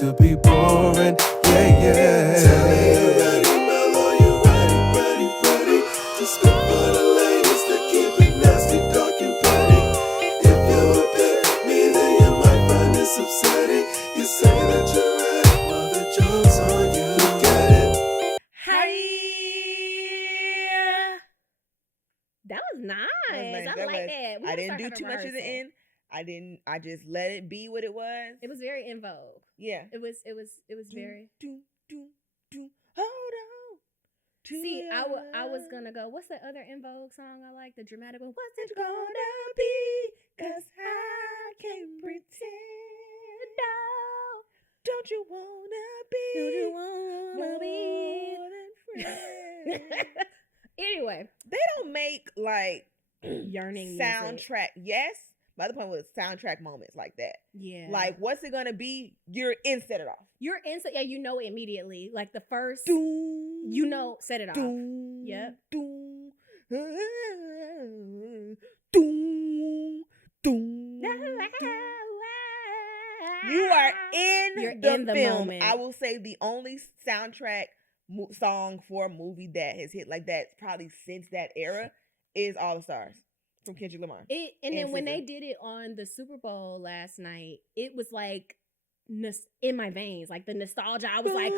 to be boring. Yeah, yeah. Tell me you ready, Mellow, you ready to spit for the ladies that keep it nasty, dark and petty. If you would pick me, then you might find this upsetting. You say that you're ready, well the joke's on you. Get it? Hi. That was nice. I like that. I didn't do too much at the end. I just let it be what it was. It was very in vogue. Yeah. It was very. Hold on. See, I was gonna go. What's the other in vogue song I like? The dramatic one. What's it gonna be? 'Cause I can't pretend. No. Don't you wanna be? Do you wanna be? More than friends? Anyway, They don't make like yearning soundtrack. Yes. My other point was soundtrack moments like that. Yeah. Like, what's it gonna be? You're in, set it off. You're instant. Yeah, you know it immediately. Like the first, Doom, you know, set it off. doom, Yep. doom, doom, doom. You are You're in in the film. moment. I will say the only soundtrack song for a movie that has hit like that probably since that era is All the Stars from Kendrick Lamar. And then when they did it on the Super Bowl last night, it was like in my veins, like the nostalgia. I was like,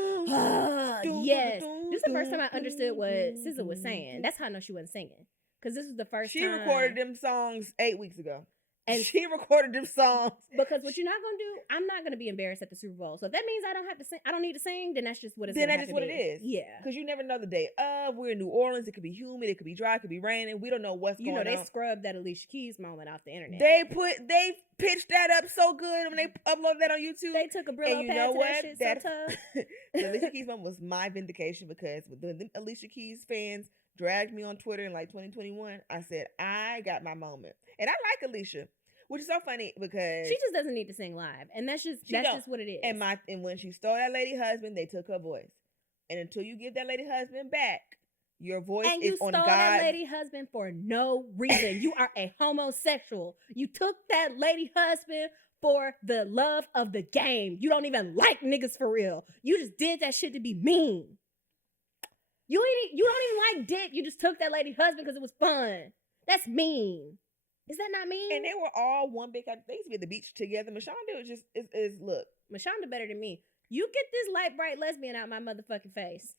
yes. This is the first time I understood what SZA was saying. That's how I know she wasn't singing, because this was the first She time. recorded them songs 8 weeks ago. And she recorded them songs. Because what you're not gonna do, I'm not gonna be embarrassed at the Super Bowl. So if that means I don't have to sing, I don't need to sing, then that's just what it's then gonna that's have just to what be. it is. Yeah. Because you never know the day of. We're in New Orleans. It could be humid. It could be dry. It could be raining. We don't know what's going on. They scrubbed that Alicia Keys moment off the internet. They pitched that up so good when they uploaded that on YouTube. They took a Brillo pad to that shit so tough. The Alicia Keys moment was my vindication, because when the Alicia Keys fans dragged me on Twitter in like 2021, I said, I got my moment. And I like Alicia. Which is so funny because she just doesn't need to sing live, and that's just what it is. And when she stole that lady husband, they took her voice. And until you give that lady husband back, your voice is on God. And you stole that lady husband for no reason. You are a homosexual. You took that lady husband for the love of the game. You don't even like niggas for real. You just did that shit to be mean. You don't even like dick. You just took that lady husband because it was fun. That's mean. Is that not mean? And they were all one big. They used to be at the beach together. Mashonda was just is look. Mashonda better than me. You get this light bright lesbian out my motherfucking face.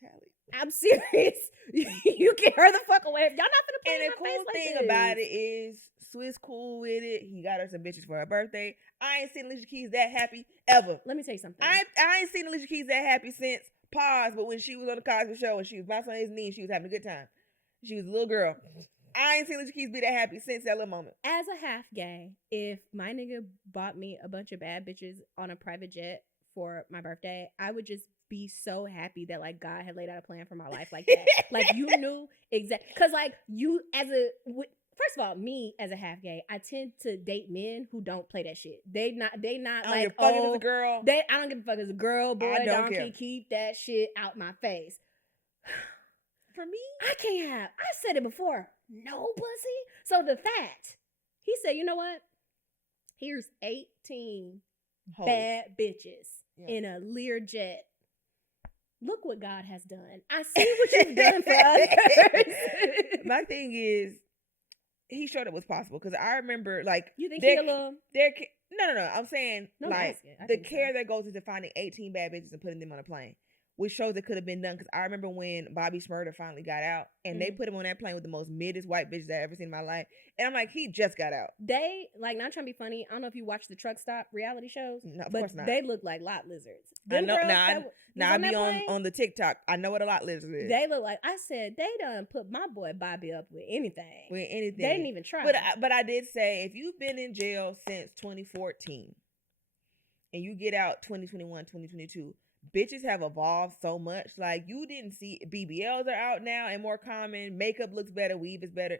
Talley. I'm serious. You get her the fuck away. Y'all not gonna play in my face like this. And the cool thing about it is Swiss cool with it. He got her some bitches for her birthday. I ain't seen Alicia Keys that happy ever. Let me tell you something. I ain't seen Alicia Keys that happy since Pause, but when she was on the Cosby Show and she was bouncing on his knee, she was having a good time. She was a little girl. I ain't seen Alicia Keys be that happy since that little moment. As a half gay, if my nigga bought me a bunch of bad bitches on a private jet for my birthday, I would just be so happy that like God had laid out a plan for my life like that. Like you knew exactly, because like you first of all, me as a half gay, I tend to date men who don't play that shit. They not like, oh, as a girl. I don't give a fuck as a girl, boy, donkey, care. Keep that shit out my face. For me, I can't have. I said it before. No pussy. So the fact he said, you know what? Here's 18 bad bitches in a Learjet. Look what God has done. I see what you've done for others. My thing is, he showed it was possible, because I remember like you think he a little. No. I'm saying like the care that goes into finding 18 bad bitches and putting them on a plane. Which shows it could have been done, because I remember when Bobby Shmurda finally got out and they put him on that plane with the most middest white bitches I've ever seen in my life. And I'm like, he just got out. They, like, not trying to be funny, I don't know if you watch the truck stop reality shows. No, of course not. They look like lot lizards. I know. I be on the TikTok. I know what a lot lizard is. They look like, I said, they done put my boy Bobby up with anything. With anything. They didn't even try. But I did say, if you've been in jail since 2014 and you get out 2021, 2022, bitches have evolved so much. Like, you didn't see BBLs are out now and more common. Makeup looks better. Weave is better.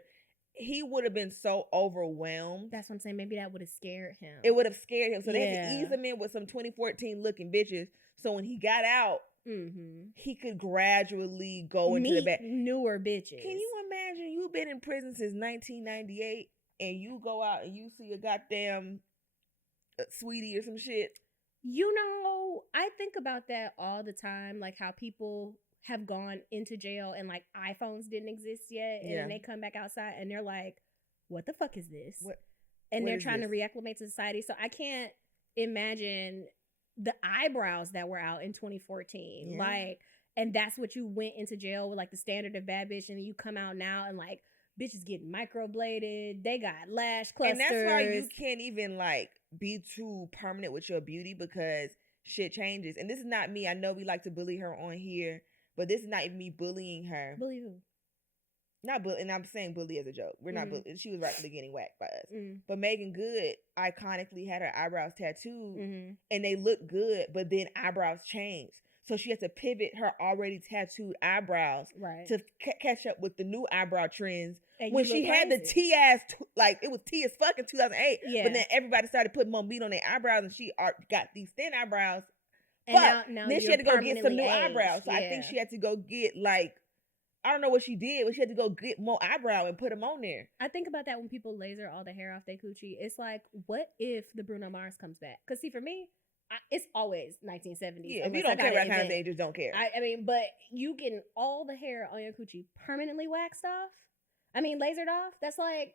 He would have been so overwhelmed. That's what I'm saying. Maybe that would have scared him. It would have scared him. So they had to ease him in with some 2014 looking bitches. So when he got out, he could gradually go into the back. Newer bitches. Can you imagine? You've been in prison since 1998 and you go out and you see a goddamn sweetie or some shit. You know, I think about that all the time, like how people have gone into jail and like iPhones didn't exist yet, and then they come back outside and they're like, "What the fuck is this?" And they're trying to reacclimate to society. So I can't imagine the eyebrows that were out in 2014, like, and that's what you went into jail with, like the standard of bad bitch, and then you come out now and like bitches getting microbladed, they got lash clusters, and that's why you can't even like be too permanent with your beauty because shit changes. And this is not me. I know we like to bully her on here, but this is not even me bullying her. Bully who? Not bully, and I'm saying bully as a joke. We're not bully. She was rightfully getting whacked by us. But Megan Good iconically had her eyebrows tattooed, and they looked good, but then eyebrows changed. So she had to pivot her already tattooed eyebrows to catch up with the new eyebrow trends. And when she had the T-ass, like it was T as fuck in 2008. But then everybody started putting more meat on their eyebrows, and she got these thin eyebrows. And but now then she had to go get some new eyebrows. So I think she had to go get like, I don't know what she did, but she had to go get more eyebrow and put them on there. I think about that when people laser all the hair off their coochie. It's like, what if the Bruno Mars comes back? Because see, for me, it's always 1970s. Yeah, if you don't care about kind of thing, just don't care. I mean, but you getting all the hair on your coochie permanently waxed off? I mean, lasered off? That's like,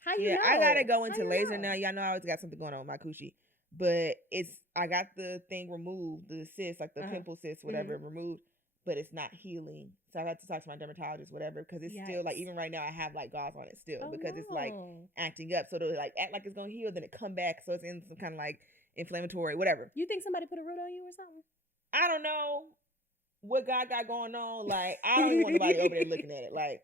how you know? I gotta go into laser now. Y'all know I always got something going on with my coochie. But I got the thing removed, the cyst, like the pimple cyst, whatever, removed. But it's not healing. So I got to talk to my dermatologist, whatever, because it's still like, even right now I have like gauze on it still because it's like acting up. So it'll like act like it's gonna heal, then it come back. So it's in some kind of like inflammatory, whatever. You think somebody put a root on you or something? I don't know what God got going on. Like, I don't even want nobody over there looking at it. Like,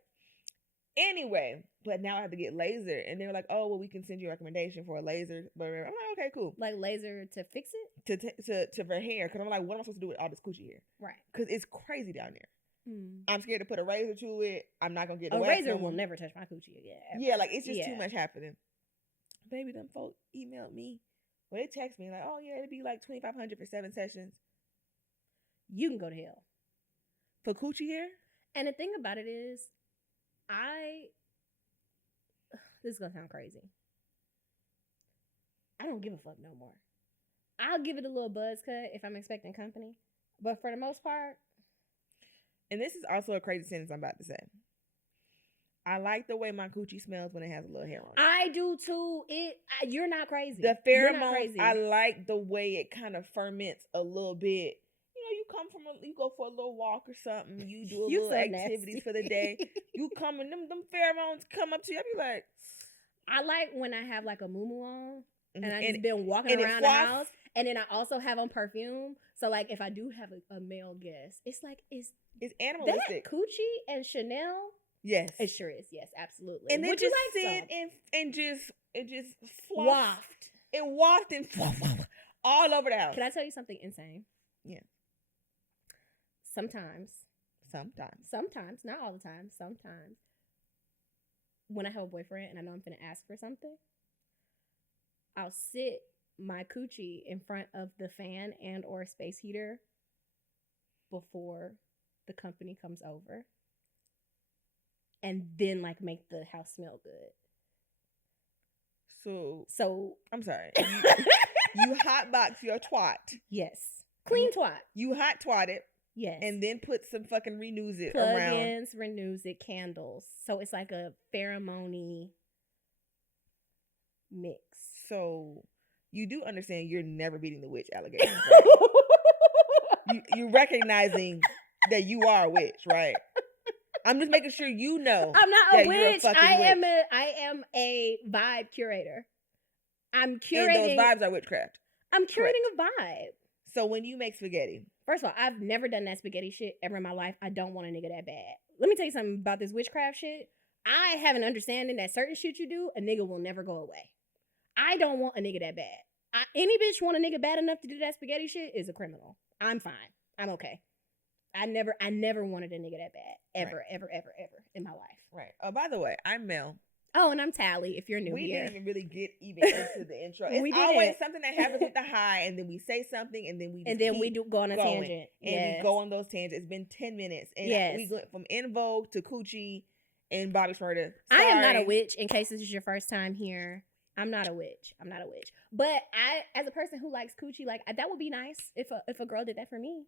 anyway, but now I have to get laser. And they were like, oh, well, we can send you a recommendation for a laser. But I'm like, okay, cool. Like laser to fix it? To for hair. Because I'm like, what am I supposed to do with all this coochie hair? Right. Because it's crazy down there. I'm scared to put a razor to it. I'm not going to get the a wax razor will never touch my coochie again. Yeah, like, it's just too much happening. Baby, them folks emailed me. Well, they text me like, oh, yeah, it'd be like $2,500 for 7 sessions. You can go to hell. For coochie hair? And the thing about it is, this is going to sound crazy. I don't give a fuck no more. I'll give it a little buzz cut if I'm expecting company. But for the most part. And this is also a crazy sentence I'm about to say. I like the way my coochie smells when it has a little hair on it. I do too. You're not crazy. The pheromones, I like the way it kind of ferments a little bit. You know, you go for a little walk or something. You do a little activities for the day. You come and them pheromones come up to you. I be like, I like when I have like a muumuu on and I just been walking around the house, and then I also have on perfume. So like if I do have a male guest, it's like it's animalistic. That Coochie and Chanel. Yes, it sure is. Yes, absolutely. And then would just you like sit and just waft. It wafted all over the house. Can I tell you something insane? Yeah. Sometimes, not all the time. Sometimes, when I have a boyfriend and I know I'm gonna ask for something, I'll sit my coochie in front of the fan and or space heater before the company comes over. And then like make the house smell good. So I'm sorry. You hotbox your twat. Yes. Clean twat. You hot twat it. Yes. And then put some fucking RENUZIT plugins, RENUZIT candles. So it's like a pheromone mix. So you do understand you're never beating the witch allegations, right? you recognizing that you are a witch, right? I'm just making sure you know. I'm not a witch. I am a vibe curator. I'm curating. And those vibes are witchcraft. I'm curating a vibe. So when you make spaghetti. First of all, I've never done that spaghetti shit ever in my life. I don't want a nigga that bad. Let me tell you something about this witchcraft shit. I have an understanding that certain shit you do, a nigga will never go away. I don't want a nigga that bad. Any bitch want a nigga bad enough to do that spaghetti shit is a criminal. I'm fine. I'm okay. I never wanted a nigga that bad. Ever in my life. Right. Oh, by the way, I'm Mel. Oh, and I'm Talley, if you're new here. We didn't even really get into the intro. It's always something that happens with the high, and then we say something, and then we go on a tangent. And we go on those tangents. It's been 10 minutes. And we went from In Vogue to Coochie and Bobby Shmurda. I am not a witch, in case this is your first time here. I'm not a witch. But I, as a person who likes coochie, like that would be nice if a girl did that for me.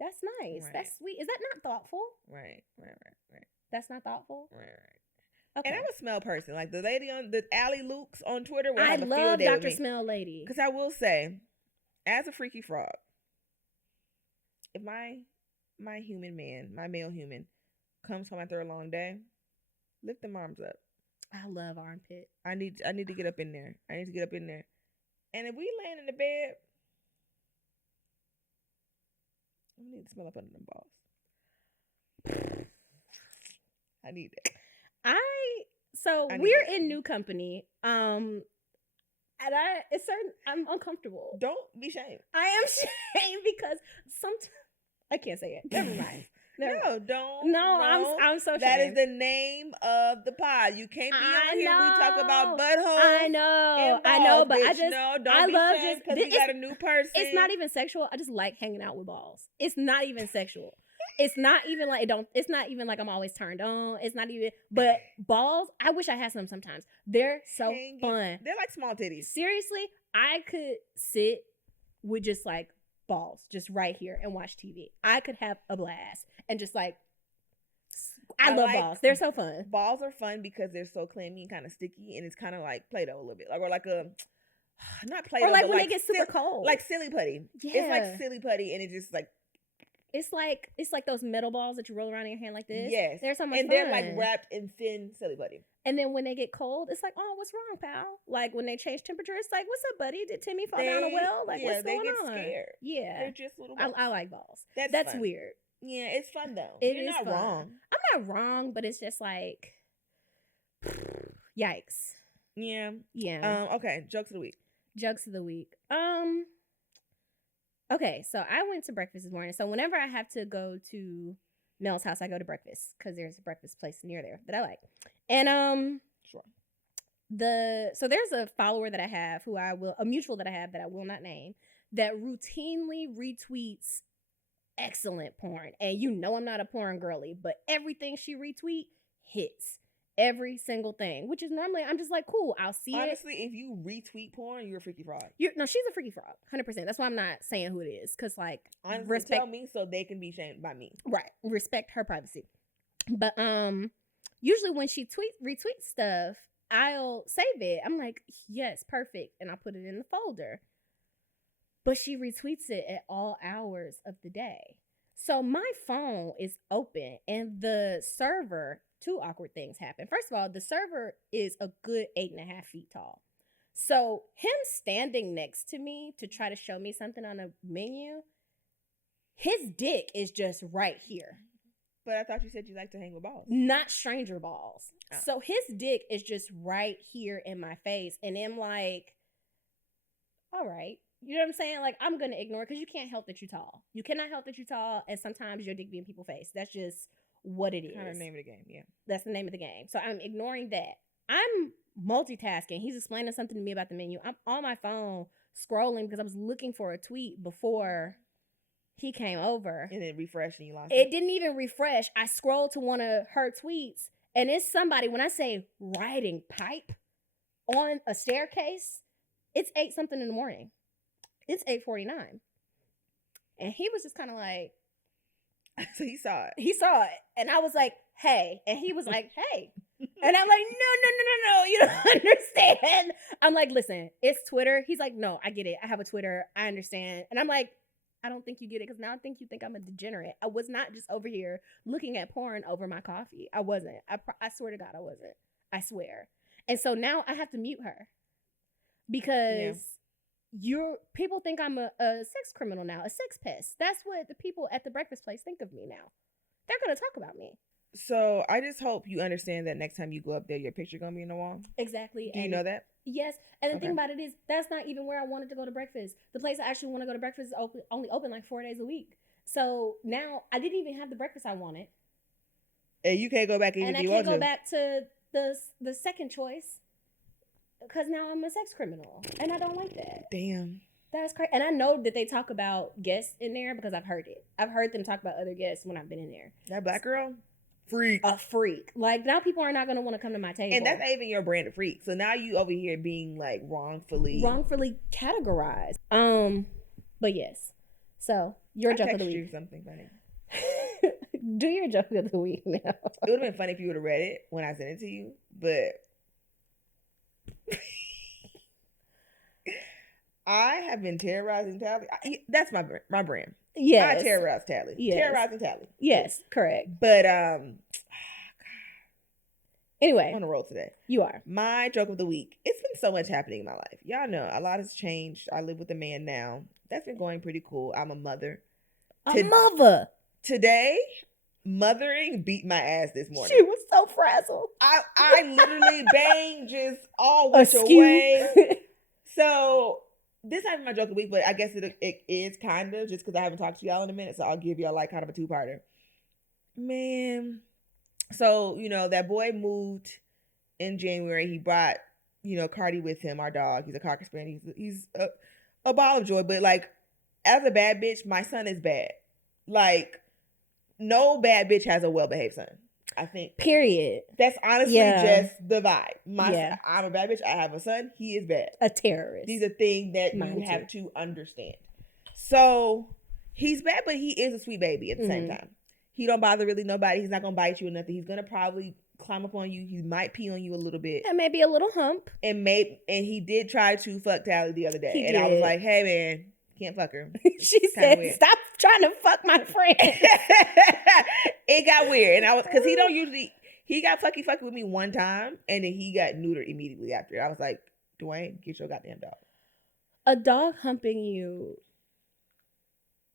That's nice. Right. That's sweet. Is that not thoughtful? Right. That's not thoughtful. Right. Okay. And I'm a smell person. Like the lady on the Allie Lukes on Twitter. I love Dr. Smell Lady. Because I will say, as a freaky frog, if my human man, my male human, comes home after a long day, lift them arms up. I love armpit. I need to get up in there. And if we laying in the bed, I need to smell up under them balls. I need it. We're in new company. And I'm uncomfortable. Don't be shamed. I am shamed because sometimes I can't say it. Never mind. I'm so That shamed. is the name of the pod. You can't be on here. We talk about buttholes. I know, but bitch. I love just because we got a new person. It's not even sexual. I just like hanging out with balls. It's not even sexual. It's not even like it's not even like I'm always turned on. It's not even. But balls, I wish I had some sometimes. They're so fun. They're like small titties. Seriously, I could sit with just like balls just right here and watch TV. I could have a blast and just like I love balls. They're so fun. Balls are fun because they're so clammy and kind of sticky, and it's kind of like Play-Doh a little bit, or like a not Play-Doh, or like when they get super cold, like silly putty. Yeah, it's like silly putty, and it just like it's like those metal balls that you roll around in your hand like this. Yes, they're so much and fun. they're like wrapped in thin silly putty. And then when they get cold, it's like, oh, what's wrong, pal? Like when they change temperature, it's like, what's up, buddy? Did Timmy fall down a well? Like, what's going on? Scared. Yeah, they're just little balls. I like balls. That's fun. Weird. Yeah, it's fun though. You're not fun. wrong. I'm not wrong, but it's just like, yikes. Yeah. Okay. Jokes of the week. Okay, so I went to breakfast this morning. So whenever I have to go to Mel's house, I go to breakfast because there's a breakfast place near there that I like. And sure. So there's a follower that I have a mutual that I have that I will not name, that routinely retweets excellent porn. And you know I'm not a porn girly, but everything she retweet hits. Every single thing, which is normally I'm just like, cool, I'll see Honestly, if you retweet porn, you're a freaky frog. No, she's a freaky frog, 100%. That's why I'm not saying who it is, because like, honestly, tell me so they can be shamed by me. Right, respect her privacy. But usually when she retweets stuff, I'll save it. I'm like, yes, perfect, and I'll put it in the folder. But she retweets it at all hours of the day, so my phone is open, and the server. Two awkward things happen. First of all, the server is a good 8.5 feet tall. So him standing next to me to try to show me something on a menu, his dick is just right here. But I thought you said you like to hang with balls. Not stranger balls. Oh. So his dick is just right here in my face. And I'm like, all right. You know what I'm saying? Like, I'm going to ignore it because you can't help that you're tall. You cannot help that you're tall. And sometimes your dick be in people's face. That's just what it is. Kind of name of the game, yeah. That's the name of the game. So I'm ignoring that. I'm multitasking. He's explaining something to me about the menu. I'm on my phone scrolling because I was looking for a tweet before he came over. And then refresh and you lost it. It didn't even refresh. I scrolled to one of her tweets and it's somebody, when I say riding pipe on a staircase, it's 8 something in the morning. It's 8:49. And he was just kind of like, so he saw it. He saw it. And I was like, hey. And he was like, hey. And I'm like, no. You don't understand. I'm like, listen, it's Twitter. He's like, no, I get it. I have a Twitter. I understand. And I'm like, I don't think you get it because now I think you think I'm a degenerate. I was not just over here looking at porn over my coffee. I wasn't. I swear to God, I wasn't. I swear. And so now I have to mute her because people think I'm a sex criminal now, a sex pest. That's what the people at the breakfast place think of me now. They're going to talk about me. So I just hope you understand that next time you go up there, your picture going to be in the wall. Exactly. Do you know that? Yes. And the thing about it is, that's not even where I wanted to go to breakfast. The place I actually want to go to breakfast is only open like 4 days a week. So now I didn't even have the breakfast I wanted. And you can't go back even if you want to. And I can't go back to the second choice because now I'm a sex criminal. And I don't like that. Damn. That's crazy. And I know that they talk about guests in there because I've heard it. I've heard them talk about other guests when I've been in there. That black girl? freak. a freak. Like, now people are not going to want to come to my table. And that's not even your brand of freak. So now you over here being like wrongfully categorized. But yes. So your joke of the week. You something funny. Do your joke of the week now. It would have been funny if you would have read it when I sent it to you, but I have been terrorizing Talley. That's my brand. Yes. I terrorize Talley. Yes. Terrorizing Talley. Yes, correct. But anyway, I'm on a roll today. You are. My joke of the week. It's been so much happening in my life. Y'all know a lot has changed. I live with a man now. That's been going pretty cool. I'm a mother. A mother. Today, mothering beat my ass this morning. She was so frazzled. I literally banged just all which away. So this hasn't been my joke of the week, but I guess it is kind of just because I haven't talked to y'all in a minute. So I'll give y'all like kind of a two-parter. Man. So, that boy moved in January. He brought, Cardi with him, our dog. He's a Cocker Spaniel. He's a ball of joy. But like, as a bad bitch, my son is bad. Like, no bad bitch has a well-behaved son, I think. Period. That's honestly just the vibe. Yeah. I'm a bad bitch. I have a son. He is bad. A terrorist. These are things that you have to understand. So he's bad, but he is a sweet baby at the same time. He don't bother really nobody. He's not going to bite you or nothing. He's going to probably climb up on you. He might pee on you a little bit. And maybe a little hump. And he did try to fuck Talley the other day. I was like, hey, man. Can't fuck her. She said, stop trying to fuck my friend. It got weird. And I was, because he got fucky with me one time and then he got neutered immediately after. I was like, Dwayne, get your goddamn dog. A dog humping you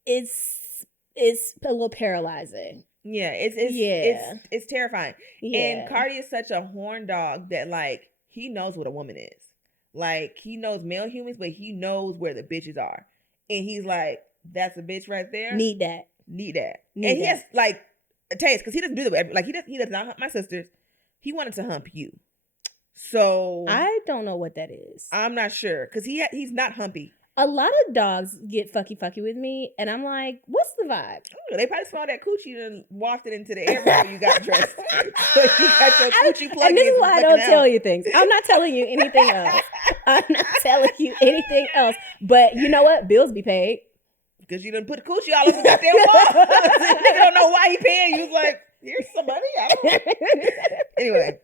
is a little paralyzing. Yeah, it's terrifying. Yeah. And Cardi is such a horn dog that like he knows what a woman is. Like he knows male humans, but he knows where the bitches are. And he's like, that's a bitch right there. Need that. He has like a taste because he doesn't do that. Like he does not hump my sisters. He wanted to hump you. So I don't know what that is. I'm not sure because he's not humpy. A lot of dogs get fucky with me, and I'm like, what's the vibe? They probably smelled that coochie and wafted into the air before you got dressed. So you got your coochie plug. And this is why I don't tell you things. I'm not telling you anything else. But you know what? Bills be paid. Because you done put coochie all over the goddamn wall. Nigga don't know why he paying you. Like, here's some money. I don't know. Anyway.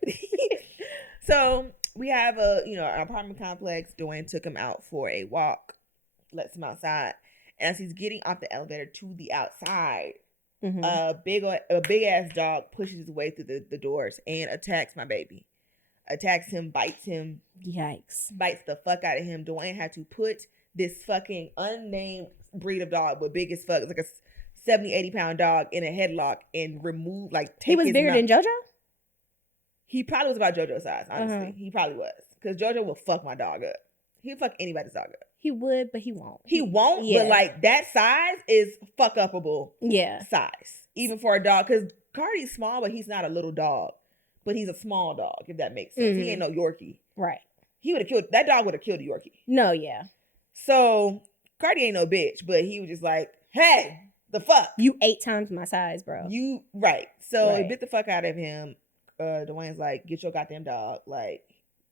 So we have an apartment complex. Dwayne took him out for a walk. Lets him outside. And as he's getting off the elevator to the outside, a big ass dog pushes his way through the doors and attacks my baby. Attacks him, bites him. Yikes. Bites the fuck out of him. Dwayne had to put this fucking unnamed breed of dog, but big as fuck. It's like a 70, 80-pound dog in a headlock and remove, he was bigger than JoJo? He probably was about JoJo's size, honestly. He probably was. Because JoJo will fuck my dog up. He'll fuck anybody's dog up. He would, but he won't. He won't, but like that size is fuck upable size. Even for a dog. Because Cardi's small, but he's not a little dog. But he's a small dog, if that makes sense. He ain't no Yorkie. Right. That dog would have killed a Yorkie. No, yeah. So Cardi ain't no bitch, but he was just like, hey, the fuck? You 8 times my size, bro. Right. So he bit the fuck out of him. Dwayne's like, get your goddamn dog. Like,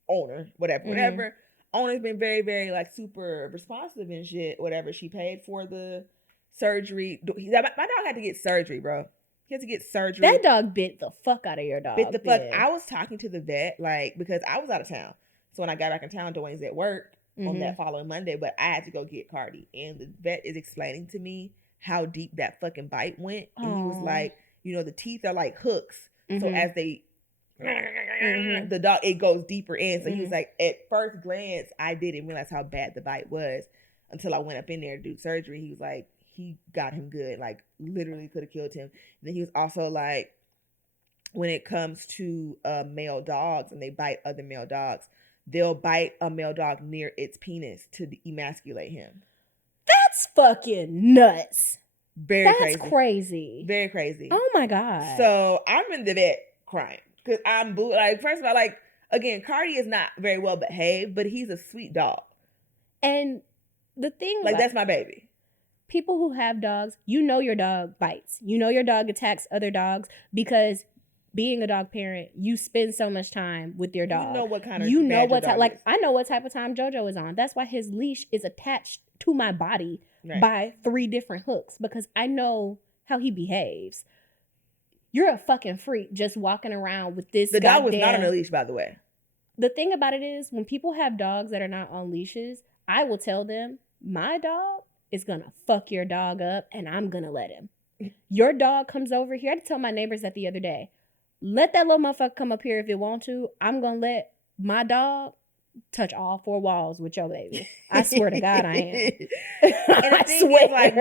owner, whatever. Owner's been very, very, like, super responsive and shit, whatever. She paid for the surgery. My dog had to get surgery, bro. He had to get surgery. That dog bit the fuck out of your dog. Bit the fuck. I was talking to the vet, like, because I was out of town. So when I got back in town, Dwayne's at work on that following Monday, but I had to go get Cardi. And the vet is explaining to me how deep that fucking bite went. And he was like, the teeth are like hooks. So as they... the dog, it goes deeper in. So he was like, at first glance, I didn't realize how bad the bite was until I went up in there to do surgery. He was like, he got him good, like literally could have killed him. And then he was also like, when it comes to male dogs and they bite other male dogs, they'll bite a male dog near its penis to emasculate him. That's fucking nuts. That's crazy. Very crazy. Oh my God. So I'm in the vet crying. Because I'm first of all, like, again, Cardi is not very well behaved, but he's a sweet dog. And the thing, like, that's my baby. People who have dogs, your dog bites. Your dog attacks other dogs because being a dog parent, you spend so much time with your dog. You know what kind of you know bad your what type, dog like is. I know what type of time JoJo is on. That's why his leash is attached to my body Right. by 3 different hooks, because I know how he behaves. You're a fucking freak just walking around with this. The dog was not on a leash, by the way. The thing about it is, when people have dogs that are not on leashes, I will tell them, my dog is gonna fuck your dog up, and I'm gonna let him. Your dog comes over here. I had to tell my neighbors that the other day. Let that little motherfucker come up here if it want to. I'm gonna let my dog touch all 4 walls with your baby. I swear to God, I am. And the I thing swear. is, like,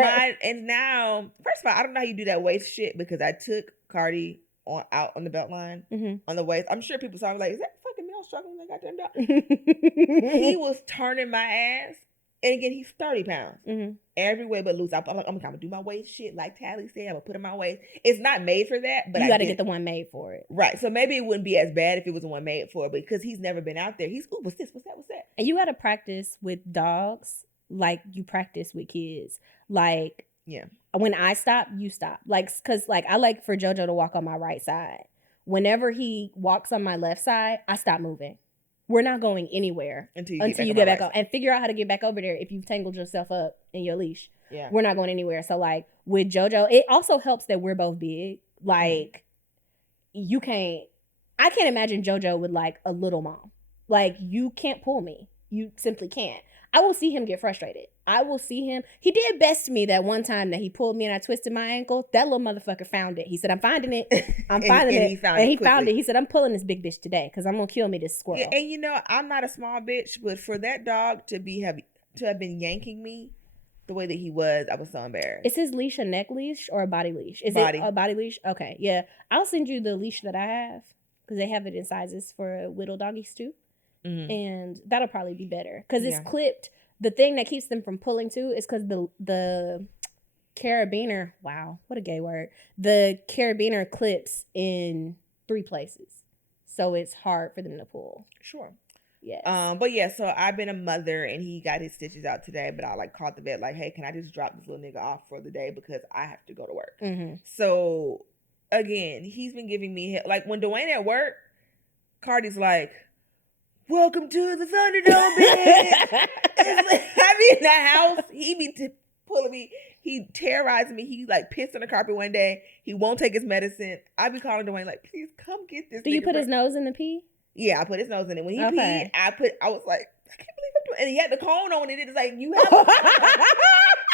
and now, first of all, I don't know how you do that waist shit, because I took Cardi out on the belt line on the waist. I'm sure people saw me like, is that fucking male struggling with that goddamn dog? He was turning my ass. And again, he's 30 pounds. Every way but loose. I'm like, I'm gonna do my waist shit like Talley said. I'm gonna put it in my waist. It's not made for that, but you gotta get the one made for it. Right. So maybe it wouldn't be as bad if it was the one made for it, because he's never been out there. He's, ooh, what's this? What's that? What's that? And you gotta practice with dogs like you practice with kids. Like, yeah, when I stop, you stop. Like, cause like I like for JoJo to walk on my right side. Whenever he walks on my left side, I stop moving. We're not going anywhere until you get back up, and figure out how to get back over there if you've tangled yourself up in your leash. Yeah. We're not going anywhere. So like with JoJo, it also helps that we're both big. Like I can't imagine JoJo with like a little mom. Like, you can't pull me. You simply can't. I will see him get frustrated. I will see him. He did best to me that one time that he pulled me and I twisted my ankle. That little motherfucker found it. He said, I'm finding it. I'm finding it. And he found it. He said, I'm pulling this big bitch today because I'm going to kill me this squirrel. Yeah, and you know, I'm not a small bitch, but for that dog to have been yanking me the way that he was, I was so embarrassed. Is his leash a neck leash or a body leash? Is body. it a body leash? Okay, yeah. I'll send you the leash that I have because they have it in sizes for little doggies too. Mm-hmm. And that'll probably be better because it's clipped. The thing that keeps them from pulling too is because the carabiner, wow, what a gay word. The carabiner clips in 3 places. So it's hard for them to pull. Sure. Yes. But yeah, so I've been a mother and he got his stitches out today, but I like called the vet like, hey, can I just drop this little nigga off for the day because I have to go to work. Mm-hmm. So again, he's been giving me, like when Dwayne at work, Cardi's like, welcome to the Thunderdome, bitch. I be in that house. He be pulling me. He terrorizing me. He like pissed on the carpet one day. He won't take his medicine. I be calling Dwayne like, please come get this. Do you put his nose in the pee? Yeah, I put his nose in it. When he peed, I was like, I can't believe I'm doing it. And he had the cone on and it's like, you have so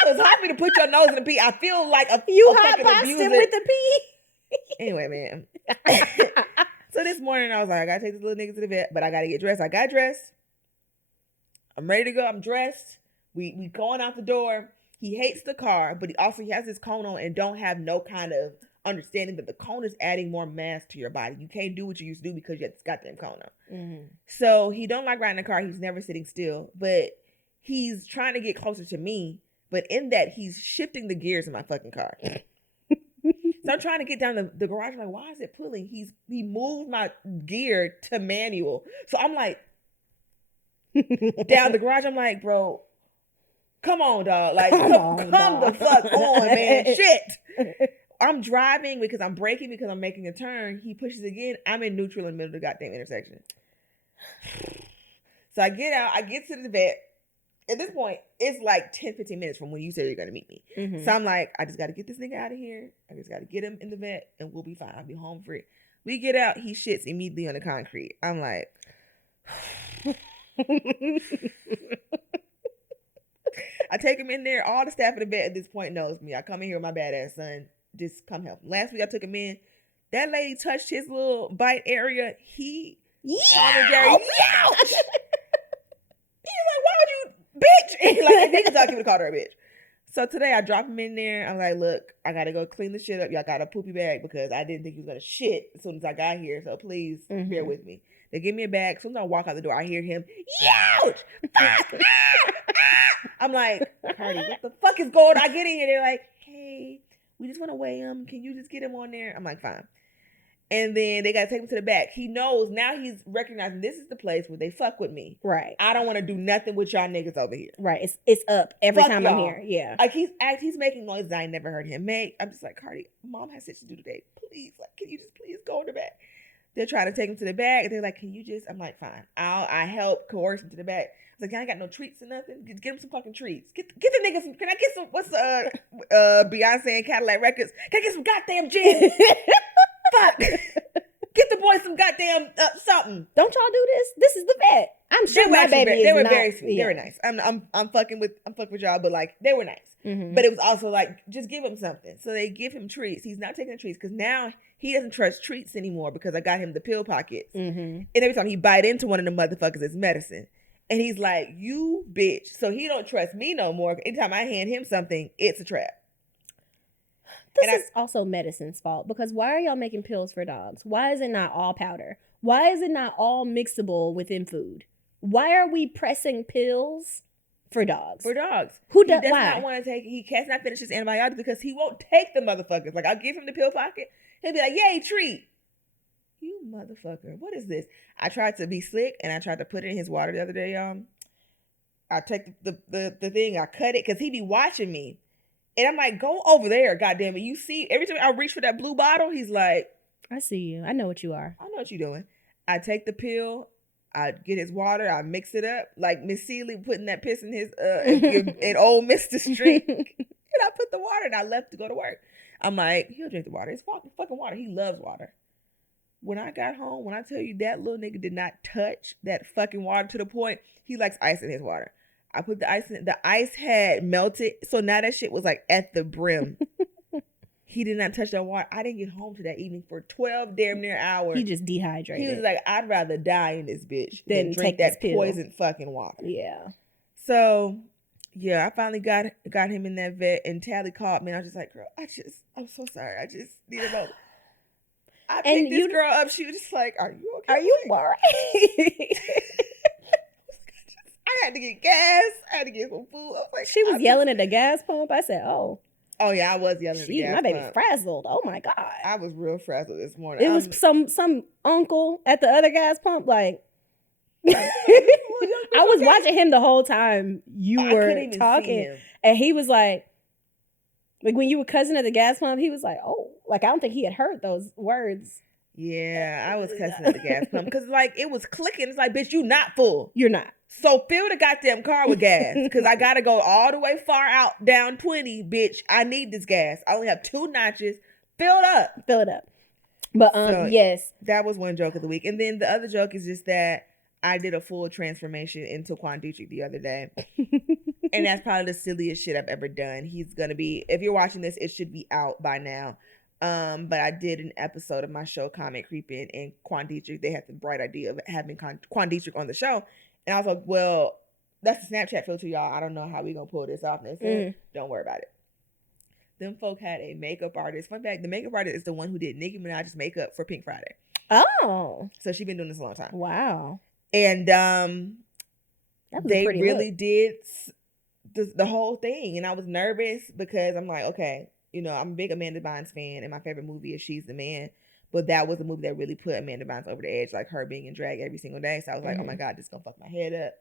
it's hard for me to put your nose in the pee. I feel like you hot Boston with the pee. Anyway, man. So this morning I was like, I gotta take this little nigga to the vet, but I gotta get dressed. I got dressed. I'm ready to go. I'm dressed. We going out the door. He hates the car, but he has his cone on and don't have no kind of understanding that the cone is adding more mass to your body. You can't do what you used to do because you have this goddamn cone on. Mm-hmm. So he don't like riding the car. He's never sitting still, but he's trying to get closer to me. But in that, he's shifting the gears in my fucking car. So I'm trying to get down the garage. I'm like, why is it pulling? He moved my gear to manual. So I'm like, down the garage. I'm like, bro, come on, dog. Like, come the fuck on, man. Shit. I'm driving because I'm braking because I'm making a turn. He pushes again. I'm in neutral in the middle of the goddamn intersection. So I get out. I get to the vet. At this point, it's like 10, 15 minutes from when you said you're going to meet me. Mm-hmm. So I'm like, I just got to get this nigga out of here. I just got to get him in the vet and we'll be fine. I'll be home free. We get out. He shits immediately on the concrete. I'm like, I take him in there. All the staff at the vet at this point knows me. I come in here with my badass son. Just come help him. Last week I took him in. That lady touched his little bite area. He apologized. Ouch! He's like, why would you, bitch? Like, if he could talk, he would call her a bitch. So today I drop him in there. I'm like, look, I gotta go clean the shit up. Y'all got a poopy bag because I didn't think he was gonna shit as soon as I got here. So please bear with me. They give me a bag. As soon as I walk out the door, I hear him, ouch! Fuck! I'm like, Cardi, what the fuck is going on? I get in here. They're like, hey, we just want to weigh him. Can you just get him on there? I'm like, fine. And then they gotta take him to the back. He knows now, he's recognizing this is the place where they fuck with me. Right. I don't want to do nothing with y'all niggas over here. Right. It's up every Fuck time y'all. I'm here. Yeah. Like he's making noises I ain't never heard him make. I'm just like, Cardi, mom has shit to do today. Please, like, can you just please go in the back? They're trying to take him to the back. They're like, can you just? I'm like, fine. I help coerce him to the back. I was like, I ain't got no treats or nothing. Get him some fucking treats. Get the nigga some. Can I get some? What's Beyonce and Cadillac Records? Can I get some goddamn gin? Fuck. Get the boy some goddamn something. Don't y'all do this? This is the vet. I'm sure my baby they is were not, very sweet. yeah. They were nice. I'm fucking with y'all, but like they were nice. Mm-hmm. But it was also like, just give him something. So they give him treats. He's not taking the treats because now he doesn't trust treats anymore because I got him the pill pockets. Mm-hmm. And every time he bite into one of the motherfuckers, it's medicine. And he's like, you bitch. So he don't trust me no more. Anytime I hand him something, it's a trap. This is also medicine's fault, because why are y'all making pills for dogs? Why is it not all powder? Why is it not all mixable within food? Why are we pressing pills for dogs? For dogs. Who does why? not want to take, he cannot finish his antibiotics because he won't take the motherfuckers. Like, I'll give him the pill pocket. He'll be like, yay, treat. You motherfucker. What is this? I tried to be slick and I tried to put it in his water the other day. I take the thing, I cut it because he be watching me. And I'm like, go over there, goddamn it. You see, every time I reach for that blue bottle, he's like, I see you. I know what you are. I know what you're doing. I take the pill, I get his water, I mix it up, like Miss Seeley putting that piss in his in old Mr. Street. And I put the water and I left to go to work. I'm like, he'll drink the water. It's fucking water. He loves water. When I got home, when I tell you that little nigga did not touch that fucking water to the point, he likes ice in his water. I put the ice in. The ice had melted, so now that shit was like at the brim. He did not touch that water. I didn't get home to that evening for 12 damn near hours. He just dehydrated. He was like, I'd rather die in this bitch than drink take this that pill. poison fucking water. Yeah. So, yeah, I finally got him in that vet, and Talley called me, and I was just like, girl, I'm so sorry. I just need a moment. I picked this girl up. She was just like, are you okay? Are you all right? I had to get gas. I had to get some food. I was like, she was yelling at the gas pump. I said, oh. Oh, yeah, I was yelling at the gas my baby pump. frazzled. Oh, my God. I was real frazzled this morning. It was some uncle at the other gas pump, like, I was watching him the whole time you were talking. And he was like when you were cussing at the gas pump, he was like, oh, like, I don't think he had heard those words. Yeah, I was cussing at the gas pump because, like, it was clicking. It's like, bitch, you not full. You're not. So fill the goddamn car with gas because I got to go all the way far out down 20, bitch. I need this gas. I only have 2 notches. Fill it up. But, so, yes. That was one joke of the week. And then the other joke is just that I did a full transformation into Quan Dietrich the other day. And that's probably the silliest shit I've ever done. He's going to be, if you're watching this, it should be out by now. But I did an episode of my show, Comment Creeping, and Quan Dietrich, they had the bright idea of having Quan Dietrich on the show. And I was like, well, that's the Snapchat filter, y'all. I don't know how we going to pull this off. And they said, don't worry about it. Them folk had a makeup artist. Fun fact, the makeup artist is the one who did Nicki Minaj's makeup for Pink Friday. Oh. So she's been doing this a long time. Wow. And they really did the whole thing. And I was nervous because I'm like, okay, you know, I'm a big Amanda Bynes fan, and my favorite movie is She's the Man. But that was a movie that really put Amanda Bynes over the edge, like her being in drag every single day. So I was like, oh my God, this is going to fuck my head up.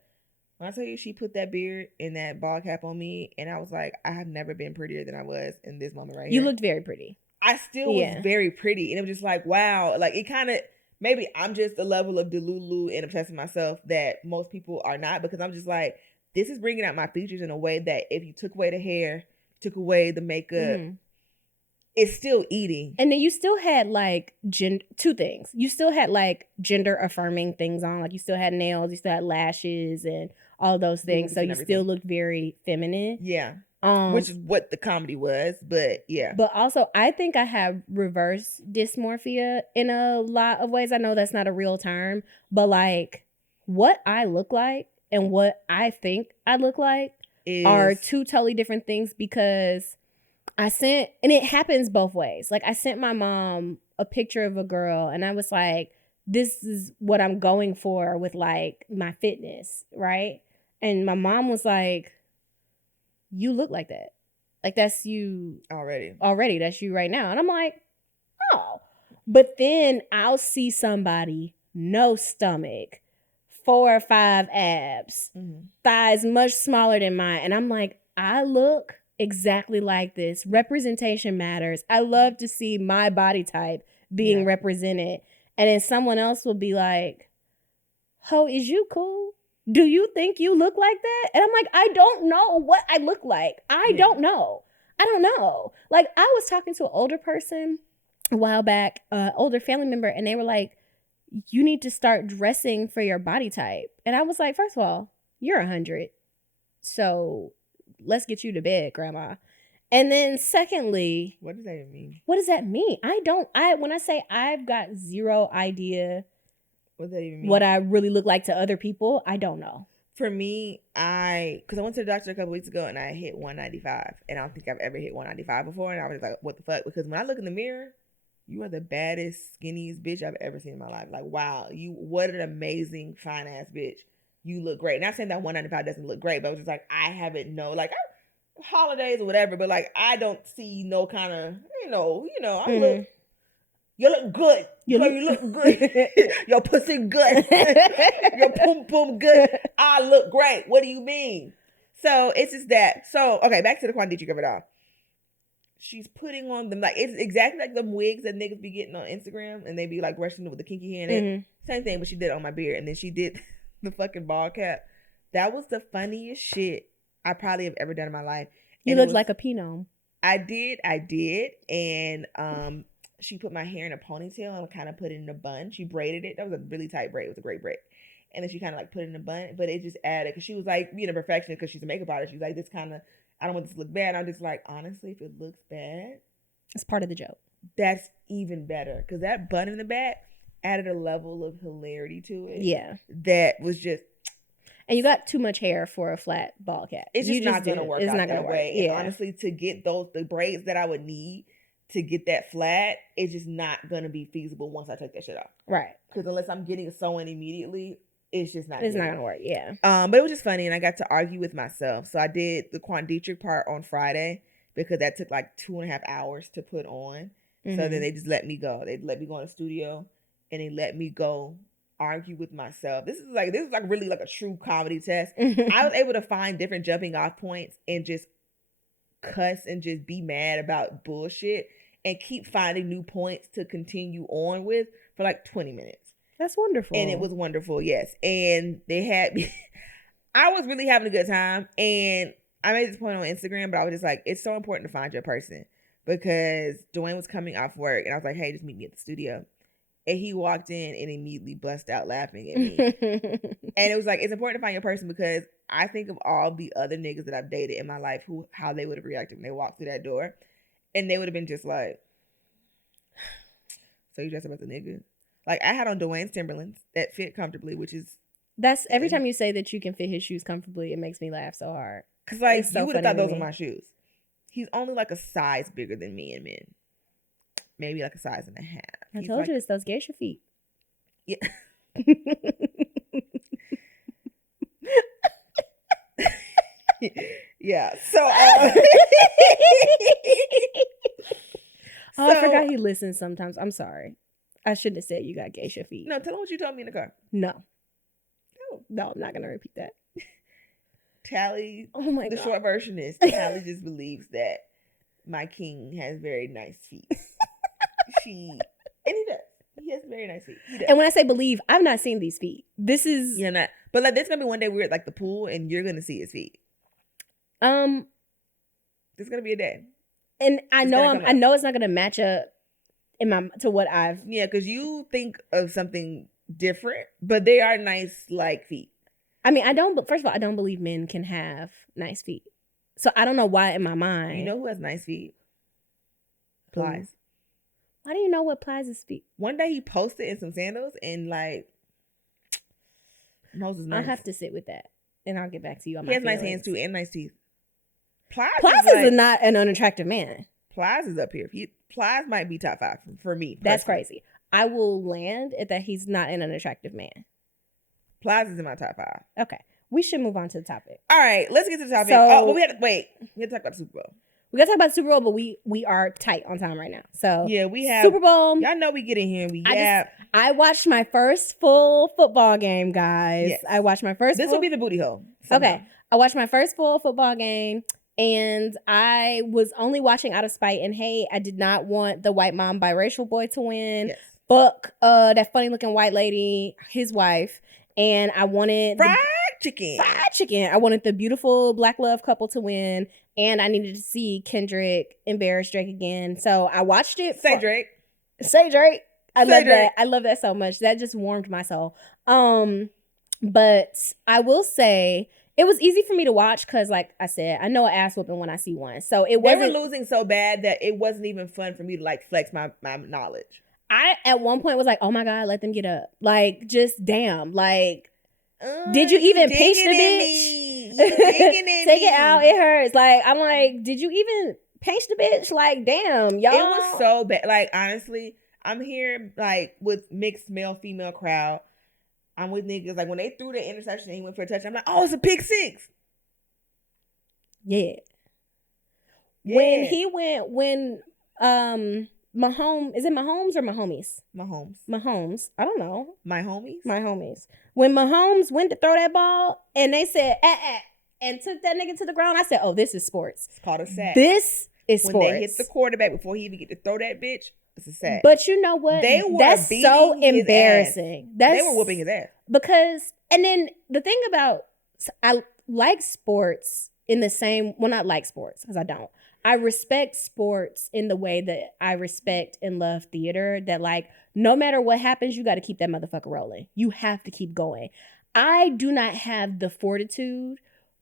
When I tell you she put that beard and that bald cap on me, and I was like, I have never been prettier than I was in this moment right here. You looked very pretty. I still was very pretty. And it was just like, wow. Like, it kind of, maybe I'm just a level of delulu and obsessed with myself that most people are not, because I'm just like, this is bringing out my features in a way that if you took away the hair, took away the makeup, it's still eating. And then you still had like two things. You still had like gender affirming things on. Like you still had nails, you still had lashes and all those things. So you still looked very feminine. Yeah. Which is what the comedy was, but yeah. But also I think I have reverse dysmorphia in a lot of ways. I know that's not a real term, but like what I look like and what I think I look like are two totally different things, because I sent, and it happens both ways. Like I sent my mom a picture of a girl and I was like, this is what I'm going for with like my fitness, right? And my mom was like, you look like that. Like that's you already. That's you right now. And I'm like, oh, But then I'll see somebody, no stomach, 4 or 5 abs, thighs much smaller than mine. And I'm like, I look exactly like this. Representation matters. I love to see my body type being represented. And then someone else will be like, ho, is you cool? Do you think you look like that? And I'm like, I don't know what I look like. I don't know. I don't know. Like, I was talking to an older person a while back, older family member, and they were like, you need to start dressing for your body type. And I was like, first of all, you're 100. So let's get you to bed, grandma. And then secondly, what does that even mean? What does that mean? When I say I've got zero idea what does that even mean? What I really look like to other people, I don't know. For me, because I went to the doctor a couple weeks ago and I hit 195. And I don't think I've ever hit 195 before. And I was like, what the fuck? Because when I look in the mirror, you are the baddest, skinniest bitch I've ever seen in my life. Like, wow, what an amazing, fine ass bitch. You look great. Not saying that 195 doesn't look great, but I was just like, I haven't holidays or whatever, but like, I don't see no kind of, you look good. You look good. Your pussy good. Your pum pum good. I look great. What do you mean? So it's just that. So, okay, back to the Quanditra of it all. She's putting on them, like, it's exactly like them wigs that niggas be getting on Instagram and they be like brushing it with the kinky hair in it. Same thing, but she did it on my beard. And then she did the fucking ball cap. That was the funniest shit I probably have ever done in my life. You looked like a Pinot. I did. And she put my hair in a ponytail and kind of put it in a bun. She braided it. That was a really tight braid. It was a great braid. And then she kind of like put it in a bun, but it just added, because she was like being a perfectionist because she's a makeup artist. She's like, this kind of, I don't want this to look bad. And I'm just like, honestly, if it looks bad, it's part of the joke. That's even better, because that bun in the back added a level of hilarity to it. Yeah. That was just. And you got too much hair for a flat ball cap. It's just not going to work out that way. Yeah. And honestly, to get the braids that I would need to get that flat, it's just not going to be feasible once I take that shit off. Right. Because unless I'm getting a sew-in immediately, it's just not. It's not going to work, yeah. But it was just funny, and I got to argue with myself. So I did the Quanditra part on Friday, because that took like 2.5 hours to put on. So then they just let me go. They let me go in the studio, and they let me go argue with myself. This is like really like a true comedy test. I was able to find different jumping off points and just cuss and just be mad about bullshit and keep finding new points to continue on with for like 20 minutes. That's wonderful. And it was wonderful, yes. And they had me, I was really having a good time. And I made this point on Instagram, but I was just like, it's so important to find your person, because Dwayne was coming off work and I was like, hey, just meet me at the studio. And he walked in and immediately bust out laughing at me. And it was like, it's important to find your person, because I think of all the other niggas that I've dated in my life, how they would have reacted when they walked through that door. And they would have been just like, so you dressed up as a nigga? Like, I had on Dwayne's Timberlands that fit comfortably, which is. That's every time you say that you can fit his shoes comfortably, it makes me laugh so hard. Because like, you would have thought those were my shoes. He's only like a size bigger than me in men. Maybe like a size and a half. I told you it's those geisha feet. Yeah. Yeah. So, I forgot he listens sometimes. I'm sorry. I shouldn't have said you got geisha feet. No, tell him what you told me in the car. No, I'm not gonna repeat that. Talley. Oh my God. The short version is Talley just believes that my king has very nice feet. And he does. He has very nice feet. And when I say believe, I've not seen these feet. This is not. But like, there's gonna be one day we're at like the pool and you're gonna see his feet. There's gonna be a day. And I know it's not gonna match up to what I've. Yeah, because you think of something different, but they are nice like feet. I mean, first of all, I don't believe men can have nice feet. So I don't know why in my mind. You know who has nice feet? Plies. Why do you know what Plies' feet? One day he posted in some sandals and like, nose is nice. I'll have to sit with that and I'll get back to you on my He has feelings. nice hands too and nice teeth. Plies is not an unattractive man. Plies is up here. Plies might be top 5 for me. That's crazy. I will land at that he's not an unattractive man. Plies is in my top 5. Okay. We should move on to the topic. All right, let's get to the topic. So, we have to talk about the Super Bowl. We gotta talk about the Super Bowl, but we are tight on time right now. So Yeah, we have Super Bowl. Y'all know we get in here and we I watched my first full football game, guys. Yes. I watched my first. This will be the booty hole. Somehow. Okay. I watched my first full football game, and I was only watching out of spite and hate. I did not want the white mom biracial boy to win. Yes. Fuck that funny looking white lady, his wife. And I wanted Fried chicken. I wanted the beautiful black love couple to win. And I needed to see Kendrick embarrass Drake again. So I watched it. Say Drake. Say Drake. I Say love Drake. that. I love that so much. That just warmed my soul. But I will say it was easy for me to watch because, like I said, I know an ass whooping when I see one. So it They wasn't. were losing so bad that it wasn't even fun for me to like flex my knowledge. I at one point was like, "Oh my god, let them get up!" Like, just damn. Like, did you even pinch the bitch? Take it out. It hurts. Like, I'm like, did you even pinch the bitch? Like, damn, y'all. It was so bad. Like, honestly, I'm here like with mixed male female crowd. I'm with niggas like when they threw the interception and he went for a touchdown. I'm like, oh, it's a pick six. Yeah. When Mahomes, is it Mahomes or Mahomes? Mahomes. I don't know. My homies. When Mahomes went to throw that ball and they said, and took that nigga to the ground, I said, oh, this is sports. It's called a sack. This is sports. When they hit the quarterback before he even get to throw that bitch, it's a sack. But you know what? That's so embarrassing. They were whooping his ass. Because, and then the thing about, I like sports in the same, well, not like sports, because I don't. I respect sports in the way that I respect and love theater, that like, no matter what happens, you got to keep that motherfucker rolling. You have to keep going. I do not have the fortitude